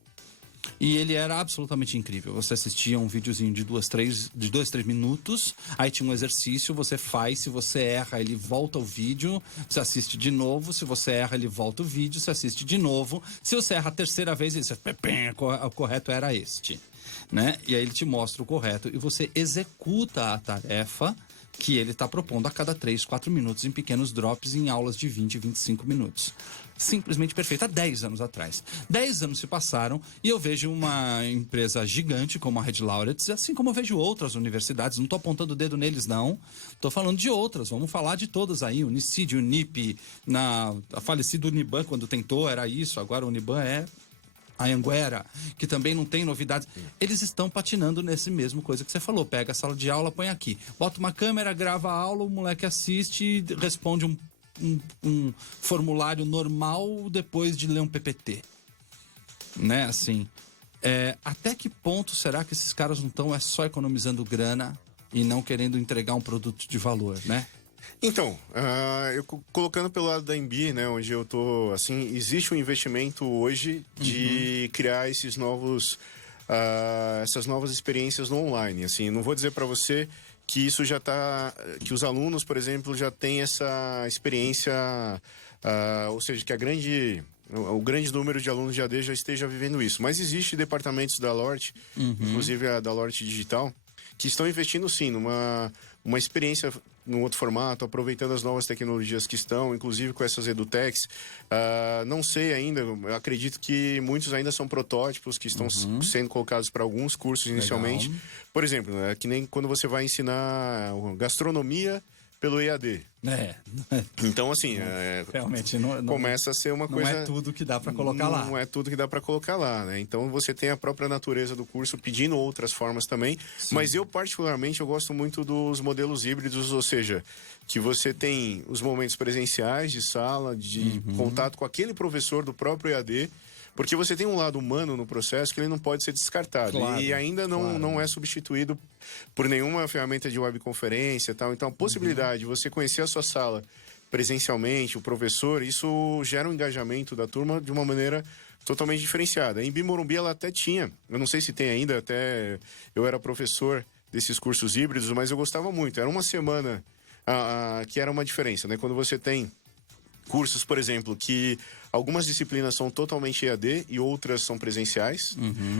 E ele era absolutamente incrível. Você assistia um videozinho de 2-3 minutos, aí tinha um exercício, você faz, se você erra, ele volta o vídeo, você assiste de novo, se você erra, ele volta o vídeo, você assiste de novo. Se você erra a terceira vez, ele diz, o correto era este, né? E aí ele te mostra o correto e você executa a tarefa que ele está propondo a cada 3-4 minutos em pequenos drops em aulas de 20-25 minutos. Simplesmente perfeito, há 10 anos atrás. 10 anos se passaram e eu vejo uma empresa gigante como a Red Laureates, assim como eu vejo outras universidades, não estou apontando o dedo neles não, estou falando de outras, vamos falar de todas aí, Unicid, Unip, a falecida Uniban quando tentou era isso, agora a Uniban é a Anhanguera, que também não tem novidades. Eles estão patinando nesse mesmo coisa que você falou. Pega a sala de aula, põe aqui. Bota uma câmera, grava a aula, o moleque assiste, responde um formulário normal depois de ler um PPT. Né, assim. Até que ponto será que esses caras não estão só economizando grana e não querendo entregar um produto de valor, né? Então, eu colocando pelo lado da Anhembi, né, onde eu tô, assim, existe um investimento hoje de criar essas novas experiências no online, assim, não vou dizer para você que isso já tá, que os alunos, por exemplo, já têm essa experiência, ou seja, que o grande número de alunos de AD já esteja vivendo isso, mas existe departamentos da LORT, inclusive a da LORT Digital, que estão investindo sim numa experiência num outro formato, aproveitando as novas tecnologias que estão, inclusive com essas edutechs. Não sei ainda, eu acredito que muitos ainda são protótipos que estão sendo colocados para alguns cursos inicialmente. Legal. Por exemplo, que nem quando você vai ensinar gastronomia pelo EAD. Então, assim, realmente começa a ser uma coisa... Não é tudo que dá para colocar lá. Não é tudo que dá para colocar lá, né? Então, você tem a própria natureza do curso pedindo outras formas também. Sim. Mas eu, particularmente, eu gosto muito dos modelos híbridos, ou seja, que você tem os momentos presenciais de sala, de contato com aquele professor do próprio EAD, porque você tem um lado humano no processo que ele não pode ser descartado. Claro, e ainda não é substituído por nenhuma ferramenta de webconferência e tal. Então, a possibilidade de você conhecer a sua sala presencialmente, o professor, isso gera um engajamento da turma de uma maneira totalmente diferenciada. Em Anhembi Morumbi, ela até tinha, eu não sei se tem ainda, até eu era professor desses cursos híbridos, mas eu gostava muito. Era uma semana que era uma diferença, né? Quando você tem cursos, por exemplo, que algumas disciplinas são totalmente EAD e outras são presenciais.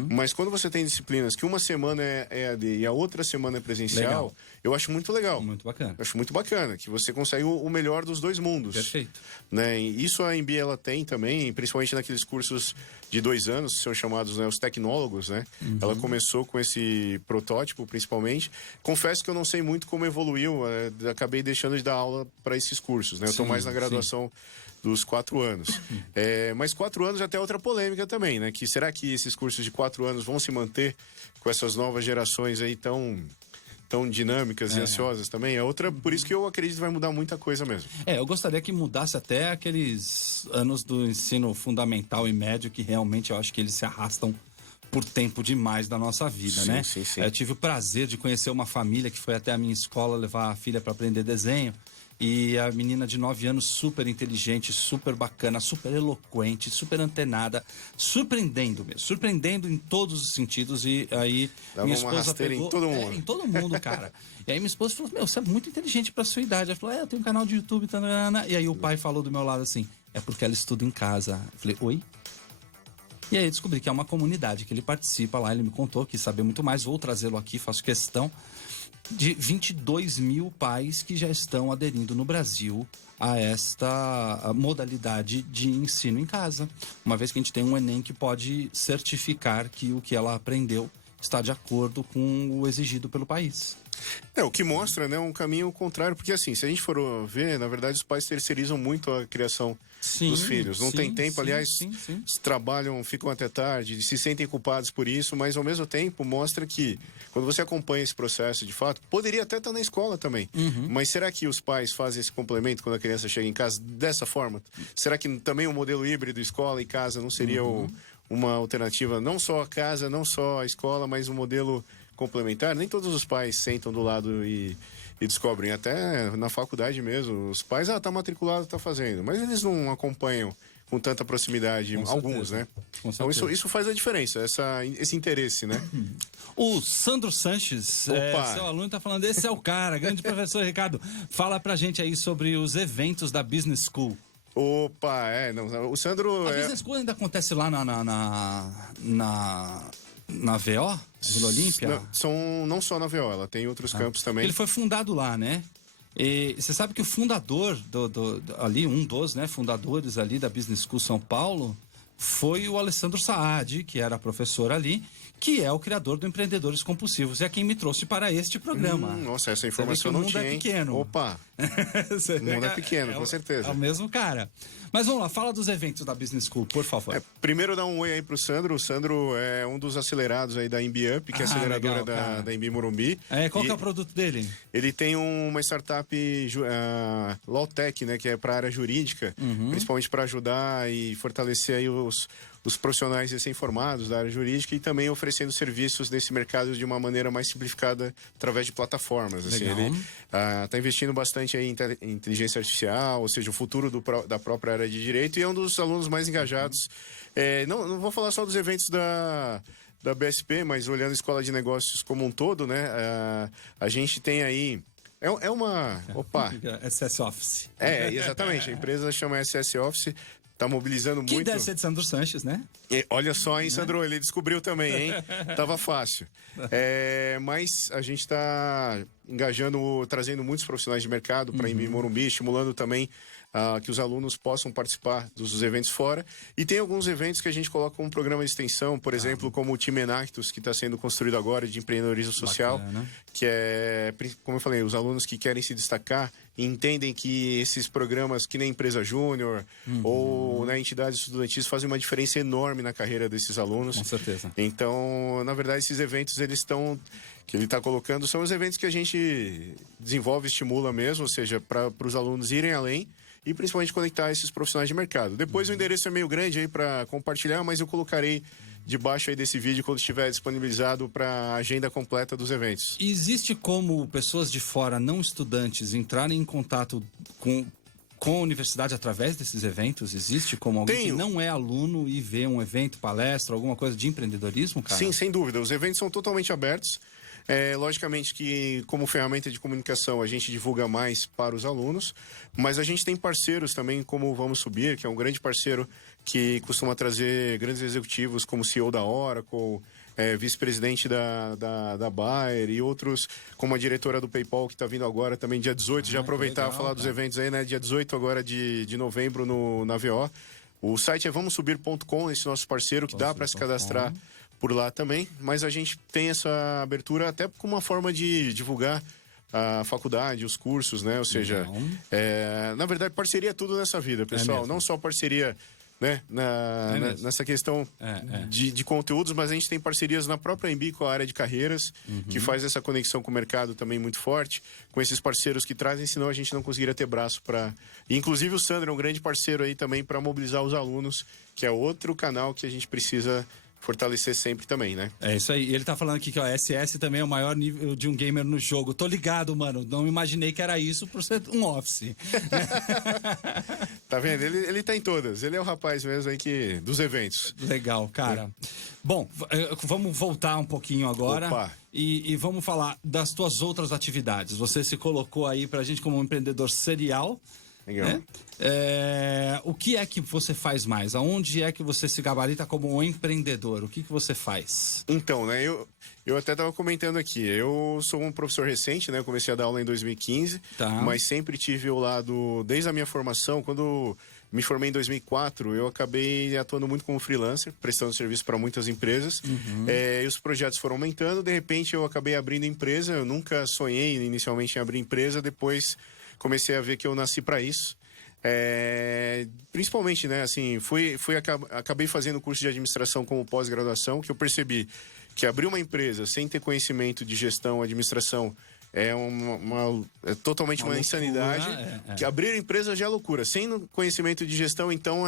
Mas quando você tem disciplinas que uma semana é EAD e a outra semana é presencial, Legal. eu acho muito legal. Muito bacana. Eu acho muito bacana, que você consegue o melhor dos dois mundos. Perfeito. Né? E isso a MB ela tem também, principalmente naqueles cursos de 2 anos, que são chamados, né, os tecnólogos, né? Ela começou com esse protótipo, principalmente. Confesso que eu não sei muito como evoluiu, acabei deixando de dar aula para esses cursos, né? Eu estou mais na graduação dos 4 anos. Mas 4 anos até outra polêmica também, né? Que será que esses cursos de 4 anos vão se manter com essas novas gerações aí tão dinâmicas e ansiosas também? É outra, por isso que eu acredito que vai mudar muita coisa mesmo. Eu gostaria que mudasse até aqueles anos do ensino fundamental e médio que realmente eu acho que eles se arrastam por tempo demais da nossa vida, né? Sim. Eu tive o prazer de conhecer uma família que foi até a minha escola levar a filha para aprender desenho. E a menina de 9 anos, super inteligente, super bacana, super eloquente, super antenada, surpreendendo mesmo, surpreendendo em todos os sentidos. E aí Dava minha uma esposa rasteira pegou... em todo mundo. em todo mundo, cara. E aí minha esposa falou, você é muito inteligente pra sua idade. Ela falou, eu tenho um canal de YouTube, tanana. E aí o pai falou do meu lado assim, é porque ela estuda em casa. Eu falei, oi? E aí eu descobri que é uma comunidade que ele participa lá, ele me contou, quis saber muito mais, vou trazê-lo aqui, faço questão, de 22 mil pais que já estão aderindo no Brasil a esta modalidade de ensino em casa. Uma vez que a gente tem um Enem que pode certificar que o que ela aprendeu está de acordo com o exigido pelo país. O que mostra, né, um caminho contrário, porque assim, se a gente for ver, na verdade os pais terceirizam muito a criação dos filhos. Não tem tempo, aliás, trabalham, ficam até tarde, se sentem culpados por isso, mas ao mesmo tempo mostra que quando você acompanha esse processo de fato, poderia até estar na escola também, mas será que os pais fazem esse complemento quando a criança chega em casa dessa forma? Será que também o modelo híbrido escola e casa não seria uma alternativa, não só a casa, não só a escola, mas um modelo complementar? Nem todos os pais sentam do lado e descobrem, até na faculdade mesmo, os pais, tá matriculado, tá fazendo, mas eles não acompanham com tanta proximidade, alguns, né? Então isso faz a diferença, esse interesse, né? O Sandro Sanches, seu aluno, tá falando, esse é o cara, grande professor Ricardo, fala pra gente aí sobre os eventos da Business School. Opa, o Sandro... A Business School ainda acontece lá na VO, Vila Olímpia? Não só na VO, ela tem outros campos também. Ele foi fundado lá, né? E você sabe que o fundador ali, um dos, né, fundadores ali da Business School São Paulo, foi o Alessandro Saad, que era professor ali, que é o criador do Empreendedores Compulsivos, e é quem me trouxe para este programa. Nossa, essa informação não tinha, hein? O mundo é pequeno. Opa! O mundo é pequeno, com certeza. É o mesmo cara. Mas vamos lá, fala dos eventos da Business School, por favor. Primeiro dar um oi aí pro Sandro. O Sandro é um dos acelerados aí da MB Up, que é a aceleradora legal, da MB Morumbi. Qual que é o produto dele? Ele tem uma startup Lawtech, né, que é para a área jurídica, principalmente para ajudar e fortalecer aí os profissionais recém-formados da área jurídica e também oferecendo serviços nesse mercado de uma maneira mais simplificada através de plataformas. Assim, ele está investindo bastante aí em inteligência artificial, ou seja, o futuro da própria área de direito, e é um dos alunos mais engajados. Não vou falar só dos eventos da BSP, mas olhando a Escola de Negócios como um todo, né? A gente tem aí... Opa! SS Office. Exatamente. A empresa chama SS Office. Tá mobilizando muito. Que deve ser de Sandro Sanches, né? Olha só, hein, Sandro? Ele descobriu também, hein? Tava fácil. Mas a gente tá engajando, trazendo muitos profissionais de mercado para em Morumbi, estimulando também que os alunos possam participar dos eventos fora. E tem alguns eventos que a gente coloca como programa de extensão, por exemplo, como o Time Enactus, que está sendo construído agora, de empreendedorismo social, que é, como eu falei, os alunos que querem se destacar e entendem que esses programas, que nem Empresa Júnior ou entidades estudantis, fazem uma diferença enorme na carreira desses alunos. Com certeza. Então, na verdade, esses eventos, que ele está colocando, são os eventos que a gente desenvolve, estimula mesmo, ou seja, para os alunos irem além e principalmente conectar esses profissionais de mercado. Depois o endereço é meio grande aí para compartilhar, mas eu colocarei debaixo aí desse vídeo quando estiver disponibilizado para a agenda completa dos eventos. Existe como pessoas de fora, não estudantes, entrarem em contato com a universidade através desses eventos? Existe como alguém que não é aluno e vê um evento, palestra, alguma coisa de empreendedorismo, cara? Sim, sem dúvida. Os eventos são totalmente abertos. Logicamente que, como ferramenta de comunicação, a gente divulga mais para os alunos, mas a gente tem parceiros também, como o Vamos Subir, que é um grande parceiro que costuma trazer grandes executivos, como o CEO da Oracle, vice-presidente da Bayer e outros, como a diretora do PayPal, que está vindo agora também dia 18. Já aproveitar e falar dos eventos aí, né? Dia 18 agora de novembro na VO. O site é vamosubir.com, esse nosso parceiro, que dá para se cadastrar por lá também, mas a gente tem essa abertura até como uma forma de divulgar a faculdade, os cursos, né? Ou seja, na verdade, parceria é tudo nessa vida, pessoal. Não só parceria, né? Nessa questão de conteúdos, mas a gente tem parcerias na própria Embi com a área de carreiras, que faz essa conexão com o mercado também muito forte, com esses parceiros que trazem, senão a gente não conseguiria ter braço para... Inclusive o Sandro é um grande parceiro aí também para mobilizar os alunos, que é outro canal que a gente precisa fortalecer sempre também, né? É isso aí. Ele tá falando aqui que o SS também é o maior nível de um gamer no jogo. Tô ligado, mano. Não imaginei que era isso por ser um office. Tá vendo? Ele tá em todas. Ele é o rapaz mesmo aí dos eventos. Legal, cara. Bom, vamos voltar um pouquinho agora. Opa. E vamos falar das tuas outras atividades. Você se colocou aí pra gente como um empreendedor serial. Legal. Né? O que é que você faz mais? Aonde é que você se gabarita como um empreendedor? O que você faz? Então, né, eu até estava comentando aqui, eu sou um professor recente, né, eu comecei a dar aula em 2015, mas sempre tive o lado, desde a minha formação, quando me formei em 2004, eu acabei atuando muito como freelancer, prestando serviço para muitas empresas, e os projetos foram aumentando, de repente eu acabei abrindo empresa, eu nunca sonhei inicialmente em abrir empresa, depois comecei a ver que eu nasci para isso. Principalmente, né, assim, acabei fazendo curso de administração como pós-graduação, que eu percebi que abrir uma empresa sem ter conhecimento de gestão, administração, é totalmente uma insanidade. Que abrir empresa já é loucura. Sem conhecimento de gestão, então,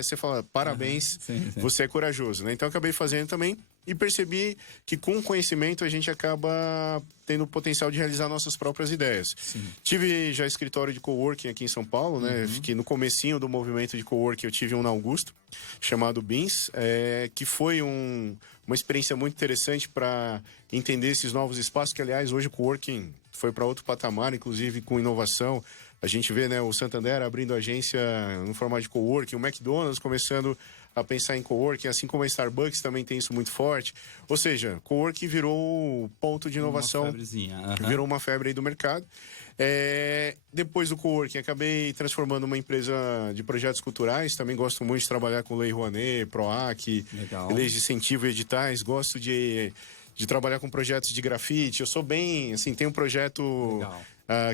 você fala, parabéns, você é corajoso, né? Então, eu acabei fazendo também e percebi que com conhecimento a gente acaba tendo o potencial de realizar nossas próprias ideias. Tive já escritório de coworking aqui em São Paulo, né? Fiquei no comecinho do movimento de coworking, eu tive um na Augusto, chamado Beans, que foi uma experiência muito interessante para entender esses novos espaços, que aliás hoje o coworking foi para outro patamar, inclusive com inovação. A gente vê, né, o Santander abrindo agência no formato de coworking, o McDonald's começando a pensar em coworking, assim como a Starbucks também tem isso muito forte. Ou seja, coworking virou ponto de inovação, virou uma febre aí do mercado. Depois do coworking, acabei transformando uma empresa de projetos culturais. Também gosto muito de trabalhar com Lei Rouanet, PROAC, leis de incentivo e editais. Gosto de trabalhar com projetos de grafite. Eu sou bem, assim, tenho um projeto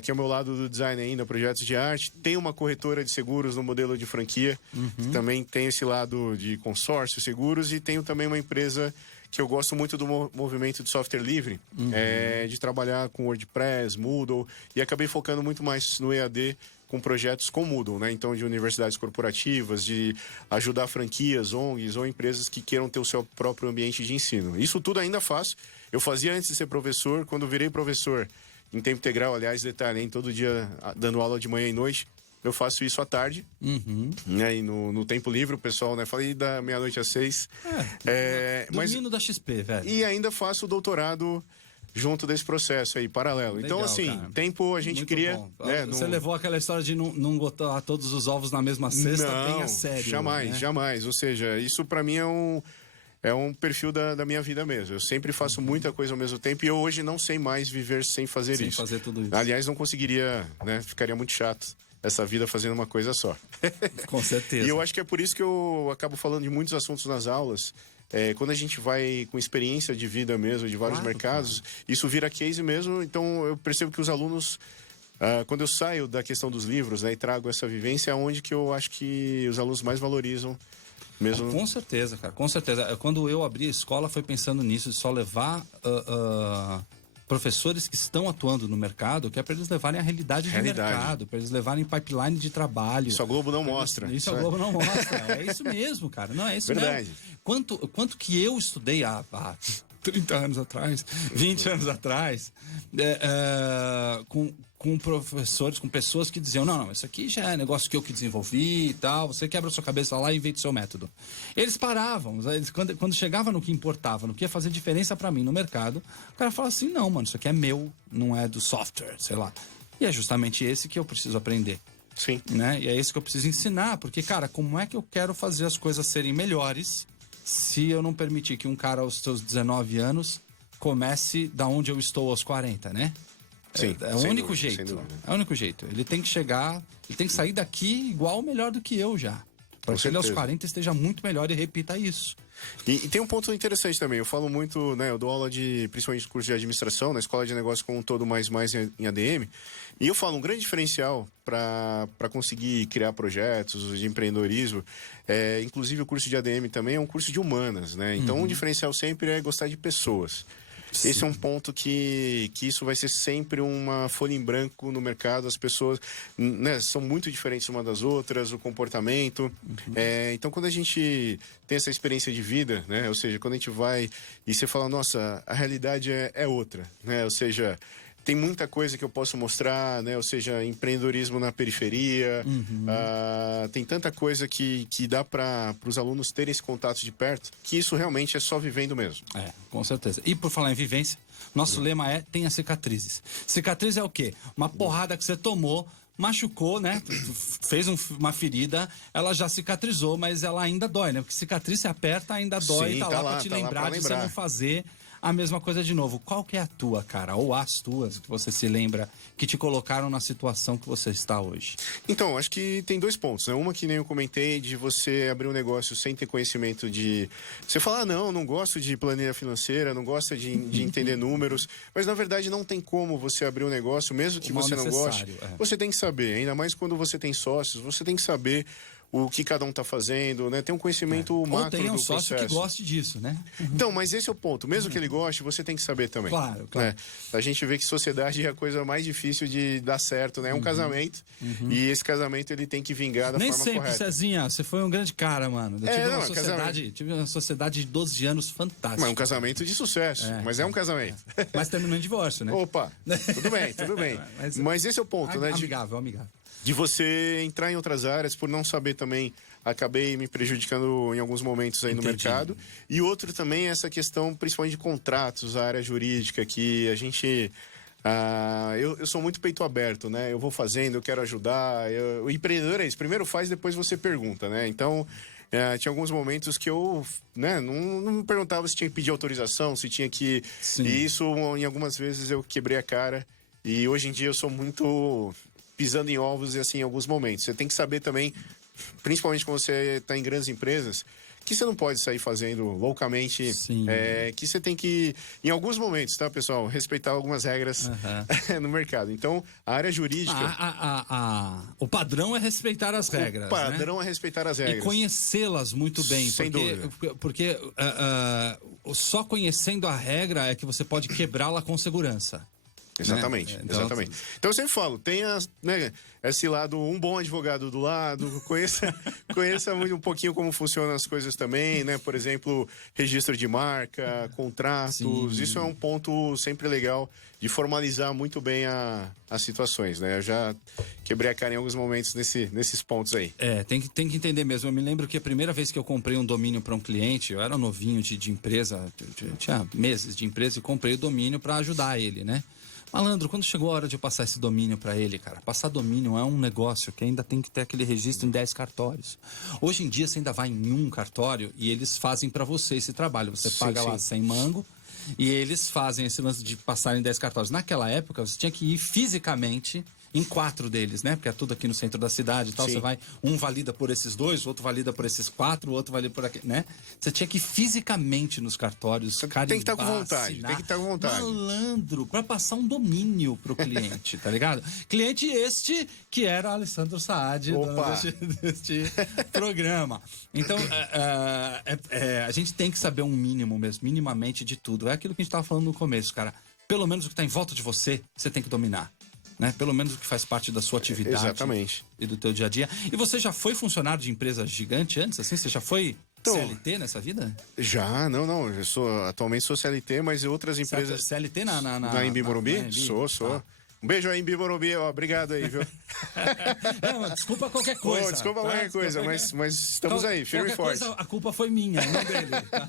que é o meu lado do design ainda, projetos de arte. Tenho uma corretora de seguros no modelo de franquia. Também tenho esse lado de consórcio, seguros. E tenho também uma empresa que eu gosto muito do movimento de software livre, de trabalhar com WordPress, Moodle. E acabei focando muito mais no EAD, com projetos com Moodle, né? Então, de universidades corporativas, de ajudar franquias, ONGs ou empresas que queiram ter o seu próprio ambiente de ensino. Isso tudo ainda faço. Eu fazia antes de ser professor. Quando virei professor em tempo integral, aliás, detalhe, hein? Todo dia dando aula de manhã e noite, eu faço isso à tarde. Né? E no tempo livre, o pessoal, né? Falei da meia-noite às 6. Domínio da XP, velho. E ainda faço o doutorado junto desse processo aí, paralelo. Legal, então, assim, cara. Tempo a gente Muito cria... bom. Né, Você levou aquela história de não botar todos os ovos na mesma cesta, não, bem a sério. Jamais, né? jamais. Ou seja, isso pra mim é um perfil da minha vida mesmo. Eu sempre faço muita coisa ao mesmo tempo e eu hoje não sei mais viver sem fazer isso. Sem fazer tudo isso. Aliás, não conseguiria, né? Ficaria muito chato essa vida fazendo uma coisa só. Com certeza. E eu acho que é por isso que eu acabo falando de muitos assuntos nas aulas. Quando a gente vai com experiência de vida mesmo, de vários mercados, isso vira case mesmo. Então, eu percebo que os alunos... quando eu saio da questão dos livros, né, e trago essa vivência, é onde que eu acho que os alunos mais valorizam mesmo. Com certeza, cara, com certeza. Quando eu abri a escola, foi pensando nisso, de só levar professores que estão atuando no mercado, que é para eles levarem a realidade do mercado, para eles levarem pipeline de trabalho. Isso a Globo não mostra. Isso a Globo não mostra. É isso mesmo, cara. Não, é isso mesmo. Quanto que eu estudei há 30 anos atrás, 20 anos atrás, com professores, com pessoas que diziam, não, isso aqui já é negócio que eu que desenvolvi e tal, você quebra a sua cabeça lá e inventa o seu método. Eles paravam, quando chegava no que importava, no que ia fazer diferença pra mim no mercado, o cara falava assim, não, mano, isso aqui é meu, não é do software, sei lá. E é justamente esse que eu preciso aprender. Sim. Né? E é esse que eu preciso ensinar, porque, cara, como é que eu quero fazer as coisas serem melhores se eu não permitir que um cara aos seus 19 anos comece da onde eu estou aos 40, né? Sim, é o único jeito. É o único jeito. Ele tem que chegar, ele tem que sair daqui igual ou melhor do que eu já. Para que ele aos 40 esteja muito melhor e repita isso. E tem um ponto interessante também. Eu falo muito, né? Eu dou aula principalmente de curso de administração, na escola de negócio como um todo, mais em ADM. E eu falo, um grande diferencial para conseguir criar projetos de empreendedorismo, inclusive o curso de ADM também é um curso de humanas, né? Então, um diferencial sempre é gostar de pessoas. Sim. Esse é um ponto que isso vai ser sempre uma folha em branco no mercado. As pessoas, né, são muito diferentes umas das outras, o comportamento. Então, quando a gente tem essa experiência de vida, né, ou seja, quando a gente vai e você fala, nossa, a realidade é outra, né, ou seja, tem muita coisa que eu posso mostrar, né? Ou seja, empreendedorismo na periferia. Tem tanta coisa que dá para os alunos terem esse contato de perto, que isso realmente é só vivendo mesmo. Com certeza. E por falar em vivência, nosso lema é tenha cicatrizes. Cicatriz é o quê? Uma porrada que você tomou, machucou, né? Fez uma ferida, ela já cicatrizou, mas ela ainda dói, né? Porque cicatriz se aperta, ainda dói, sim, tá lá pra te lembrar de você não fazer a mesma coisa de novo. Qual que é a tua, cara? Ou as tuas, que você se lembra, que te colocaram na situação que você está hoje? Então, acho que tem dois pontos, né? Uma que nem eu comentei, de você abrir um negócio sem ter conhecimento de... Você falar, não gosto de planilha financeira, não gosto de entender números, mas na verdade não tem como você abrir um negócio, mesmo que você não goste. Você tem que saber, ainda mais quando você tem sócios, você tem que saber o que cada um está fazendo, né? Tem um conhecimento macro do processo. Ou tem um sócio que goste disso, né? Então, mas esse é o ponto. Mesmo que ele goste, você tem que saber também. Claro. Né? A gente vê que sociedade é a coisa mais difícil de dar certo, né? É um casamento, e esse casamento ele tem que vingar da forma correta. Nem sempre, Cezinha, você foi um grande cara, mano. Eu tive uma sociedade de 12 anos fantástica. Mas é um casamento de sucesso, mas é um casamento. Mas terminou em divórcio, né? Opa, tudo bem. Mas esse é o ponto, né? Amigável. De você entrar em outras áreas, por não saber também, acabei me prejudicando em alguns momentos aí no mercado. E outro também é essa questão, principalmente de contratos, a área jurídica, que a gente... eu sou muito peito aberto, né? Eu vou fazendo, eu quero ajudar. O empreendedor é isso, primeiro faz, depois você pergunta, né? Então... tinha alguns momentos que eu, né, não me perguntava se tinha que pedir autorização, se tinha que... Sim. E isso, em algumas vezes, eu quebrei a cara. E hoje em dia eu sou muito... pisando em ovos, e assim, em alguns momentos. Você tem que saber também, principalmente quando você está em grandes empresas, que você não pode sair fazendo loucamente. Que você tem que, em alguns momentos, tá, pessoal? Respeitar algumas regras no mercado. Então, a área jurídica... O padrão é respeitar as regras. O padrão é respeitar as regras. E conhecê-las muito bem. Sem dúvida. Porque só conhecendo a regra é que você pode quebrá-la com segurança. Exatamente, né? Exatamente. Então eu sempre falo, tenha, né, esse lado, um bom advogado do lado, conheça muito, um pouquinho como funcionam as coisas também, né? Por exemplo, registro de marca, contratos. Sim. Isso é um ponto sempre legal de formalizar muito bem as situações, né? Eu já quebrei a cara em alguns momentos nesses pontos aí. Tem que entender mesmo. Eu me lembro que a primeira vez que eu comprei um domínio para um cliente, eu era novinho de empresa, tinha meses de empresa, e comprei o domínio para ajudar ele, né? Malandro, quando chegou a hora de eu passar esse domínio para ele, cara, passar domínio é um negócio que ainda tem que ter aquele registro em 10 cartórios. Hoje em dia você ainda vai em um cartório e eles fazem para você esse trabalho. Você paga lá 100 mango e eles fazem esse lance de passar em 10 cartórios. Naquela época você tinha que ir fisicamente em 4 deles, né? Porque é tudo aqui no centro da cidade e tal. Sim. Você vai, um valida por esses 2, o outro valida por esses 4, o outro valida por aqui, né? Você tinha que ir fisicamente nos cartórios, carimbar, tem que estar com vontade, assinar. Tem que estar com vontade. Malandro, pra passar um domínio pro cliente, tá ligado? Cliente este que era Alessandro Saad, deste programa. Então, a gente tem que saber um mínimo mesmo, minimamente de tudo. É aquilo que a gente tava falando no começo, cara. Pelo menos o que tá em volta de você, você tem que dominar. Né? Pelo menos o que faz parte da sua atividade. Exatamente. E do teu dia a dia. E você já foi funcionário de empresa gigante antes, assim? Você já foi Então, CLT nessa vida? Já, não. Eu atualmente sou CLT, mas outras empresas... CLT na Embi Morumbi? na Embi? Sou. Tá. Um beijo aí, Embi Morumbi. Ó, obrado aí, viu? Não, desculpa qualquer coisa. Pô, desculpa tá? qualquer coisa, mas estamos aí, firme e forte. Coisa, a culpa foi minha, não dele. Tá?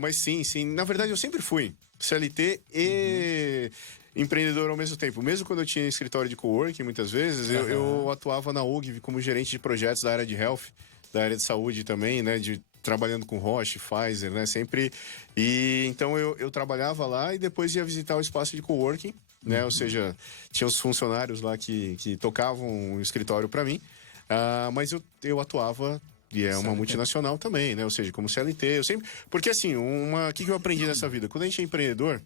Mas sim. Na verdade, eu sempre fui CLT e empreendedor ao mesmo tempo. Mesmo quando eu tinha escritório de coworking, muitas vezes, eu atuava na UG como gerente de projetos da área de health, da área de saúde também, né? Trabalhando com Roche, Pfizer, né? Sempre. E então eu trabalhava lá e depois ia visitar o espaço de coworking, né? Ou seja, tinha os funcionários lá que tocavam o escritório para mim. Mas eu atuava, e é uma multinacional também, né? Ou seja, como CLT. Eu sempre. Porque assim, o que eu aprendi nessa vida? Quando a gente é empreendedor,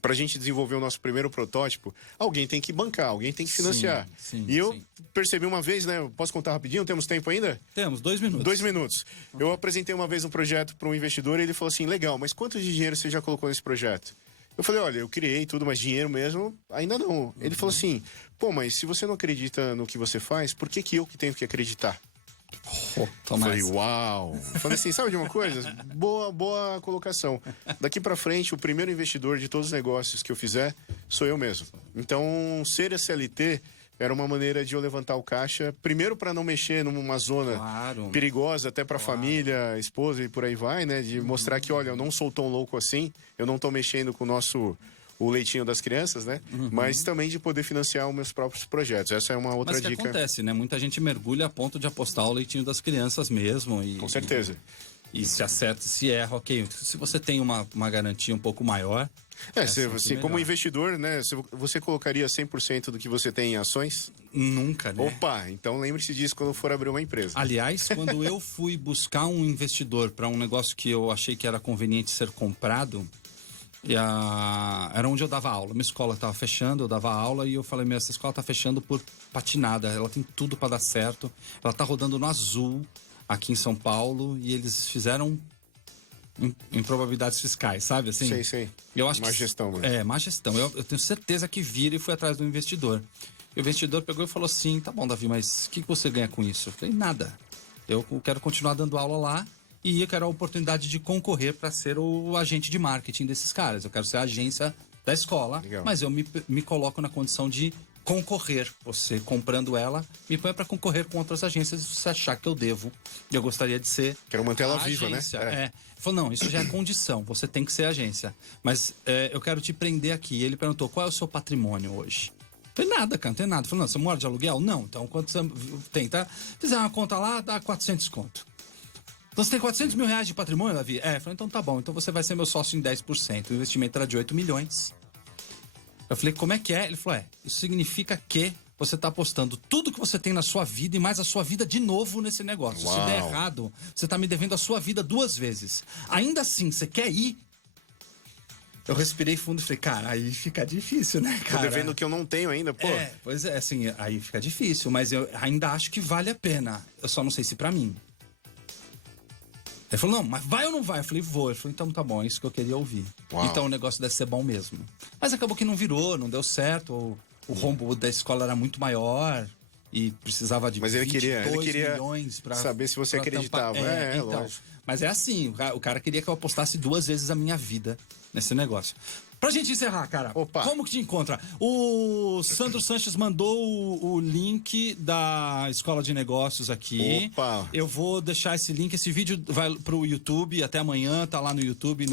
para a gente desenvolver o nosso primeiro protótipo, alguém tem que bancar, alguém tem que financiar. Sim, e eu percebi uma vez, né? Posso contar rapidinho? Temos tempo ainda? Temos, 2 minutos. 2 minutos. Eu apresentei uma vez um projeto para um investidor e ele falou assim, legal, mas quanto de dinheiro você já colocou nesse projeto? Eu falei, olha, eu criei tudo, mas dinheiro mesmo, ainda não. Ele falou assim, pô, mas se você não acredita no que você faz, por que eu que tenho que acreditar? Falei, uau! Falei assim, sabe de uma coisa? Boa colocação. Daqui pra frente, o primeiro investidor de todos os negócios que eu fizer sou eu mesmo. Então, ser SLT era uma maneira de eu levantar o caixa, primeiro para não mexer numa zona perigosa, até pra família, esposa e por aí vai, né? De mostrar que, olha, eu não sou tão louco assim, eu não tô mexendo com o leitinho das crianças, né? Mas também de poder financiar os meus próprios projetos. Essa é uma outra dica. Mas que acontece, né? Muita gente mergulha a ponto de apostar o leitinho das crianças mesmo. Com certeza. E se acerta, se erra, ok. Se você tem uma garantia um pouco maior... como investidor, né? Você colocaria 100% do que você tem em ações? Nunca, né? Opa, então lembre-se disso quando for abrir uma empresa. Aliás, quando eu fui buscar um investidor para um negócio que eu achei que era conveniente ser comprado... era onde eu dava aula. Minha escola estava fechando, eu dava aula e eu falei, essa escola está fechando por patinada. Ela tem tudo para dar certo. Ela está rodando no azul aqui em São Paulo e eles fizeram improbabilidades fiscais, sabe? Assim, sei. Eu acho má gestão, mano. Má gestão. Eu tenho certeza que vira e fui atrás do investidor. E o investidor pegou e falou assim, tá bom, Davi, mas o que você ganha com isso? Eu falei, nada. Eu quero continuar dando aula lá. E eu quero a oportunidade de concorrer para ser o agente de marketing desses caras. Eu quero ser a agência da escola, mas eu me coloco na condição de concorrer. Você comprando ela, me põe para concorrer com outras agências se você achar que eu devo. Eu gostaria de ser. Quero manter ela viva, né? Ele falou, não, isso já é condição, você tem que ser agência. Mas eu quero te prender aqui. Ele perguntou, qual é o seu patrimônio hoje? Não tem nada, cara, não tem nada. Ele falou, não, você mora de aluguel? Não, então quanto você tem, tá? Fizer uma conta lá, dá 400 conto. Então você tem 400 mil reais de patrimônio, Davi? Eu falei, então tá bom, então você vai ser meu sócio em 10%. O investimento era de 8 milhões. Eu falei, como é que é? Ele falou, isso significa que você tá apostando tudo que você tem na sua vida e mais a sua vida de novo nesse negócio. Uau. Se der errado, você tá me devendo a sua vida 2 vezes. Ainda assim, você quer ir? Eu respirei fundo e falei, cara, aí fica difícil, né, cara? Tô devendo o que eu não tenho ainda, pô. Pois é, assim, aí fica difícil, mas eu ainda acho que vale a pena. Eu só não sei se pra mim. Ele falou, não, mas vai ou não vai? Eu falei, vou. Ele falou, então tá bom, é isso que eu queria ouvir. Uau. Então o negócio deve ser bom mesmo. Mas acabou que não virou, não deu certo. O rombo da escola era muito maior e precisava de mas ele queria milhões pra saber se você acreditava. Então, lógico. mas é assim, o cara queria que eu apostasse 2 vezes a minha vida nesse negócio. Pra gente encerrar, cara, como que te encontra? O Sandro Sanches mandou o link da Escola de Negócios aqui. Eu vou deixar esse link, esse vídeo vai pro YouTube até amanhã, tá lá no YouTube,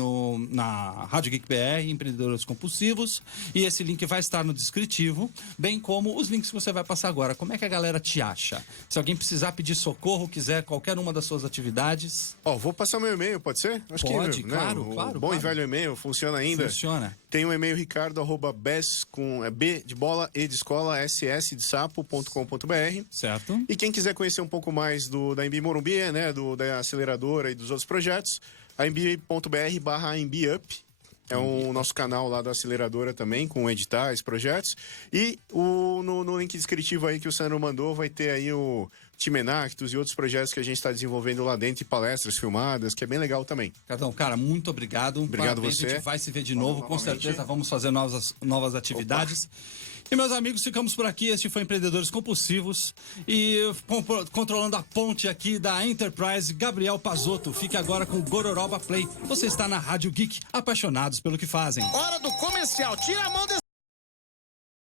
na Rádio Geek BR, Empreendedores Compulsivos. E esse link vai estar no descritivo, bem como os links que você vai passar agora. Como é que a galera te acha? Se alguém precisar pedir socorro, quiser qualquer uma das suas atividades... Vou passar meu e-mail, pode ser? Acho pode, claro, né? claro. Bom e velho e-mail, funciona ainda? Funciona. Tem um e-mail ricardo@bes com B de bola, E de escola, SS de sapo.com.br. Certo. E quem quiser conhecer um pouco mais da Embi Morumbi, né, da aceleradora e dos outros projetos, a embi.br/embiup. É o nosso canal lá da aceleradora também, com editais, projetos. E no link descritivo aí que o Sandro mandou, vai ter aí o Time Enactus e outros projetos que a gente está desenvolvendo lá dentro, e palestras filmadas, que é bem legal também. Cartão, cara, muito obrigado. Obrigado Parabéns, você. A gente vai se ver de novo, com certeza vamos fazer novas atividades. E meus amigos, ficamos por aqui. Este foi Empreendedores Compulsivos. E controlando a ponte aqui da Enterprise, Gabriel Pazotto. Fique agora com o Gororoba Play. Você está na Rádio Geek, apaixonados pelo que fazem. Hora do comercial. Tira a mão desse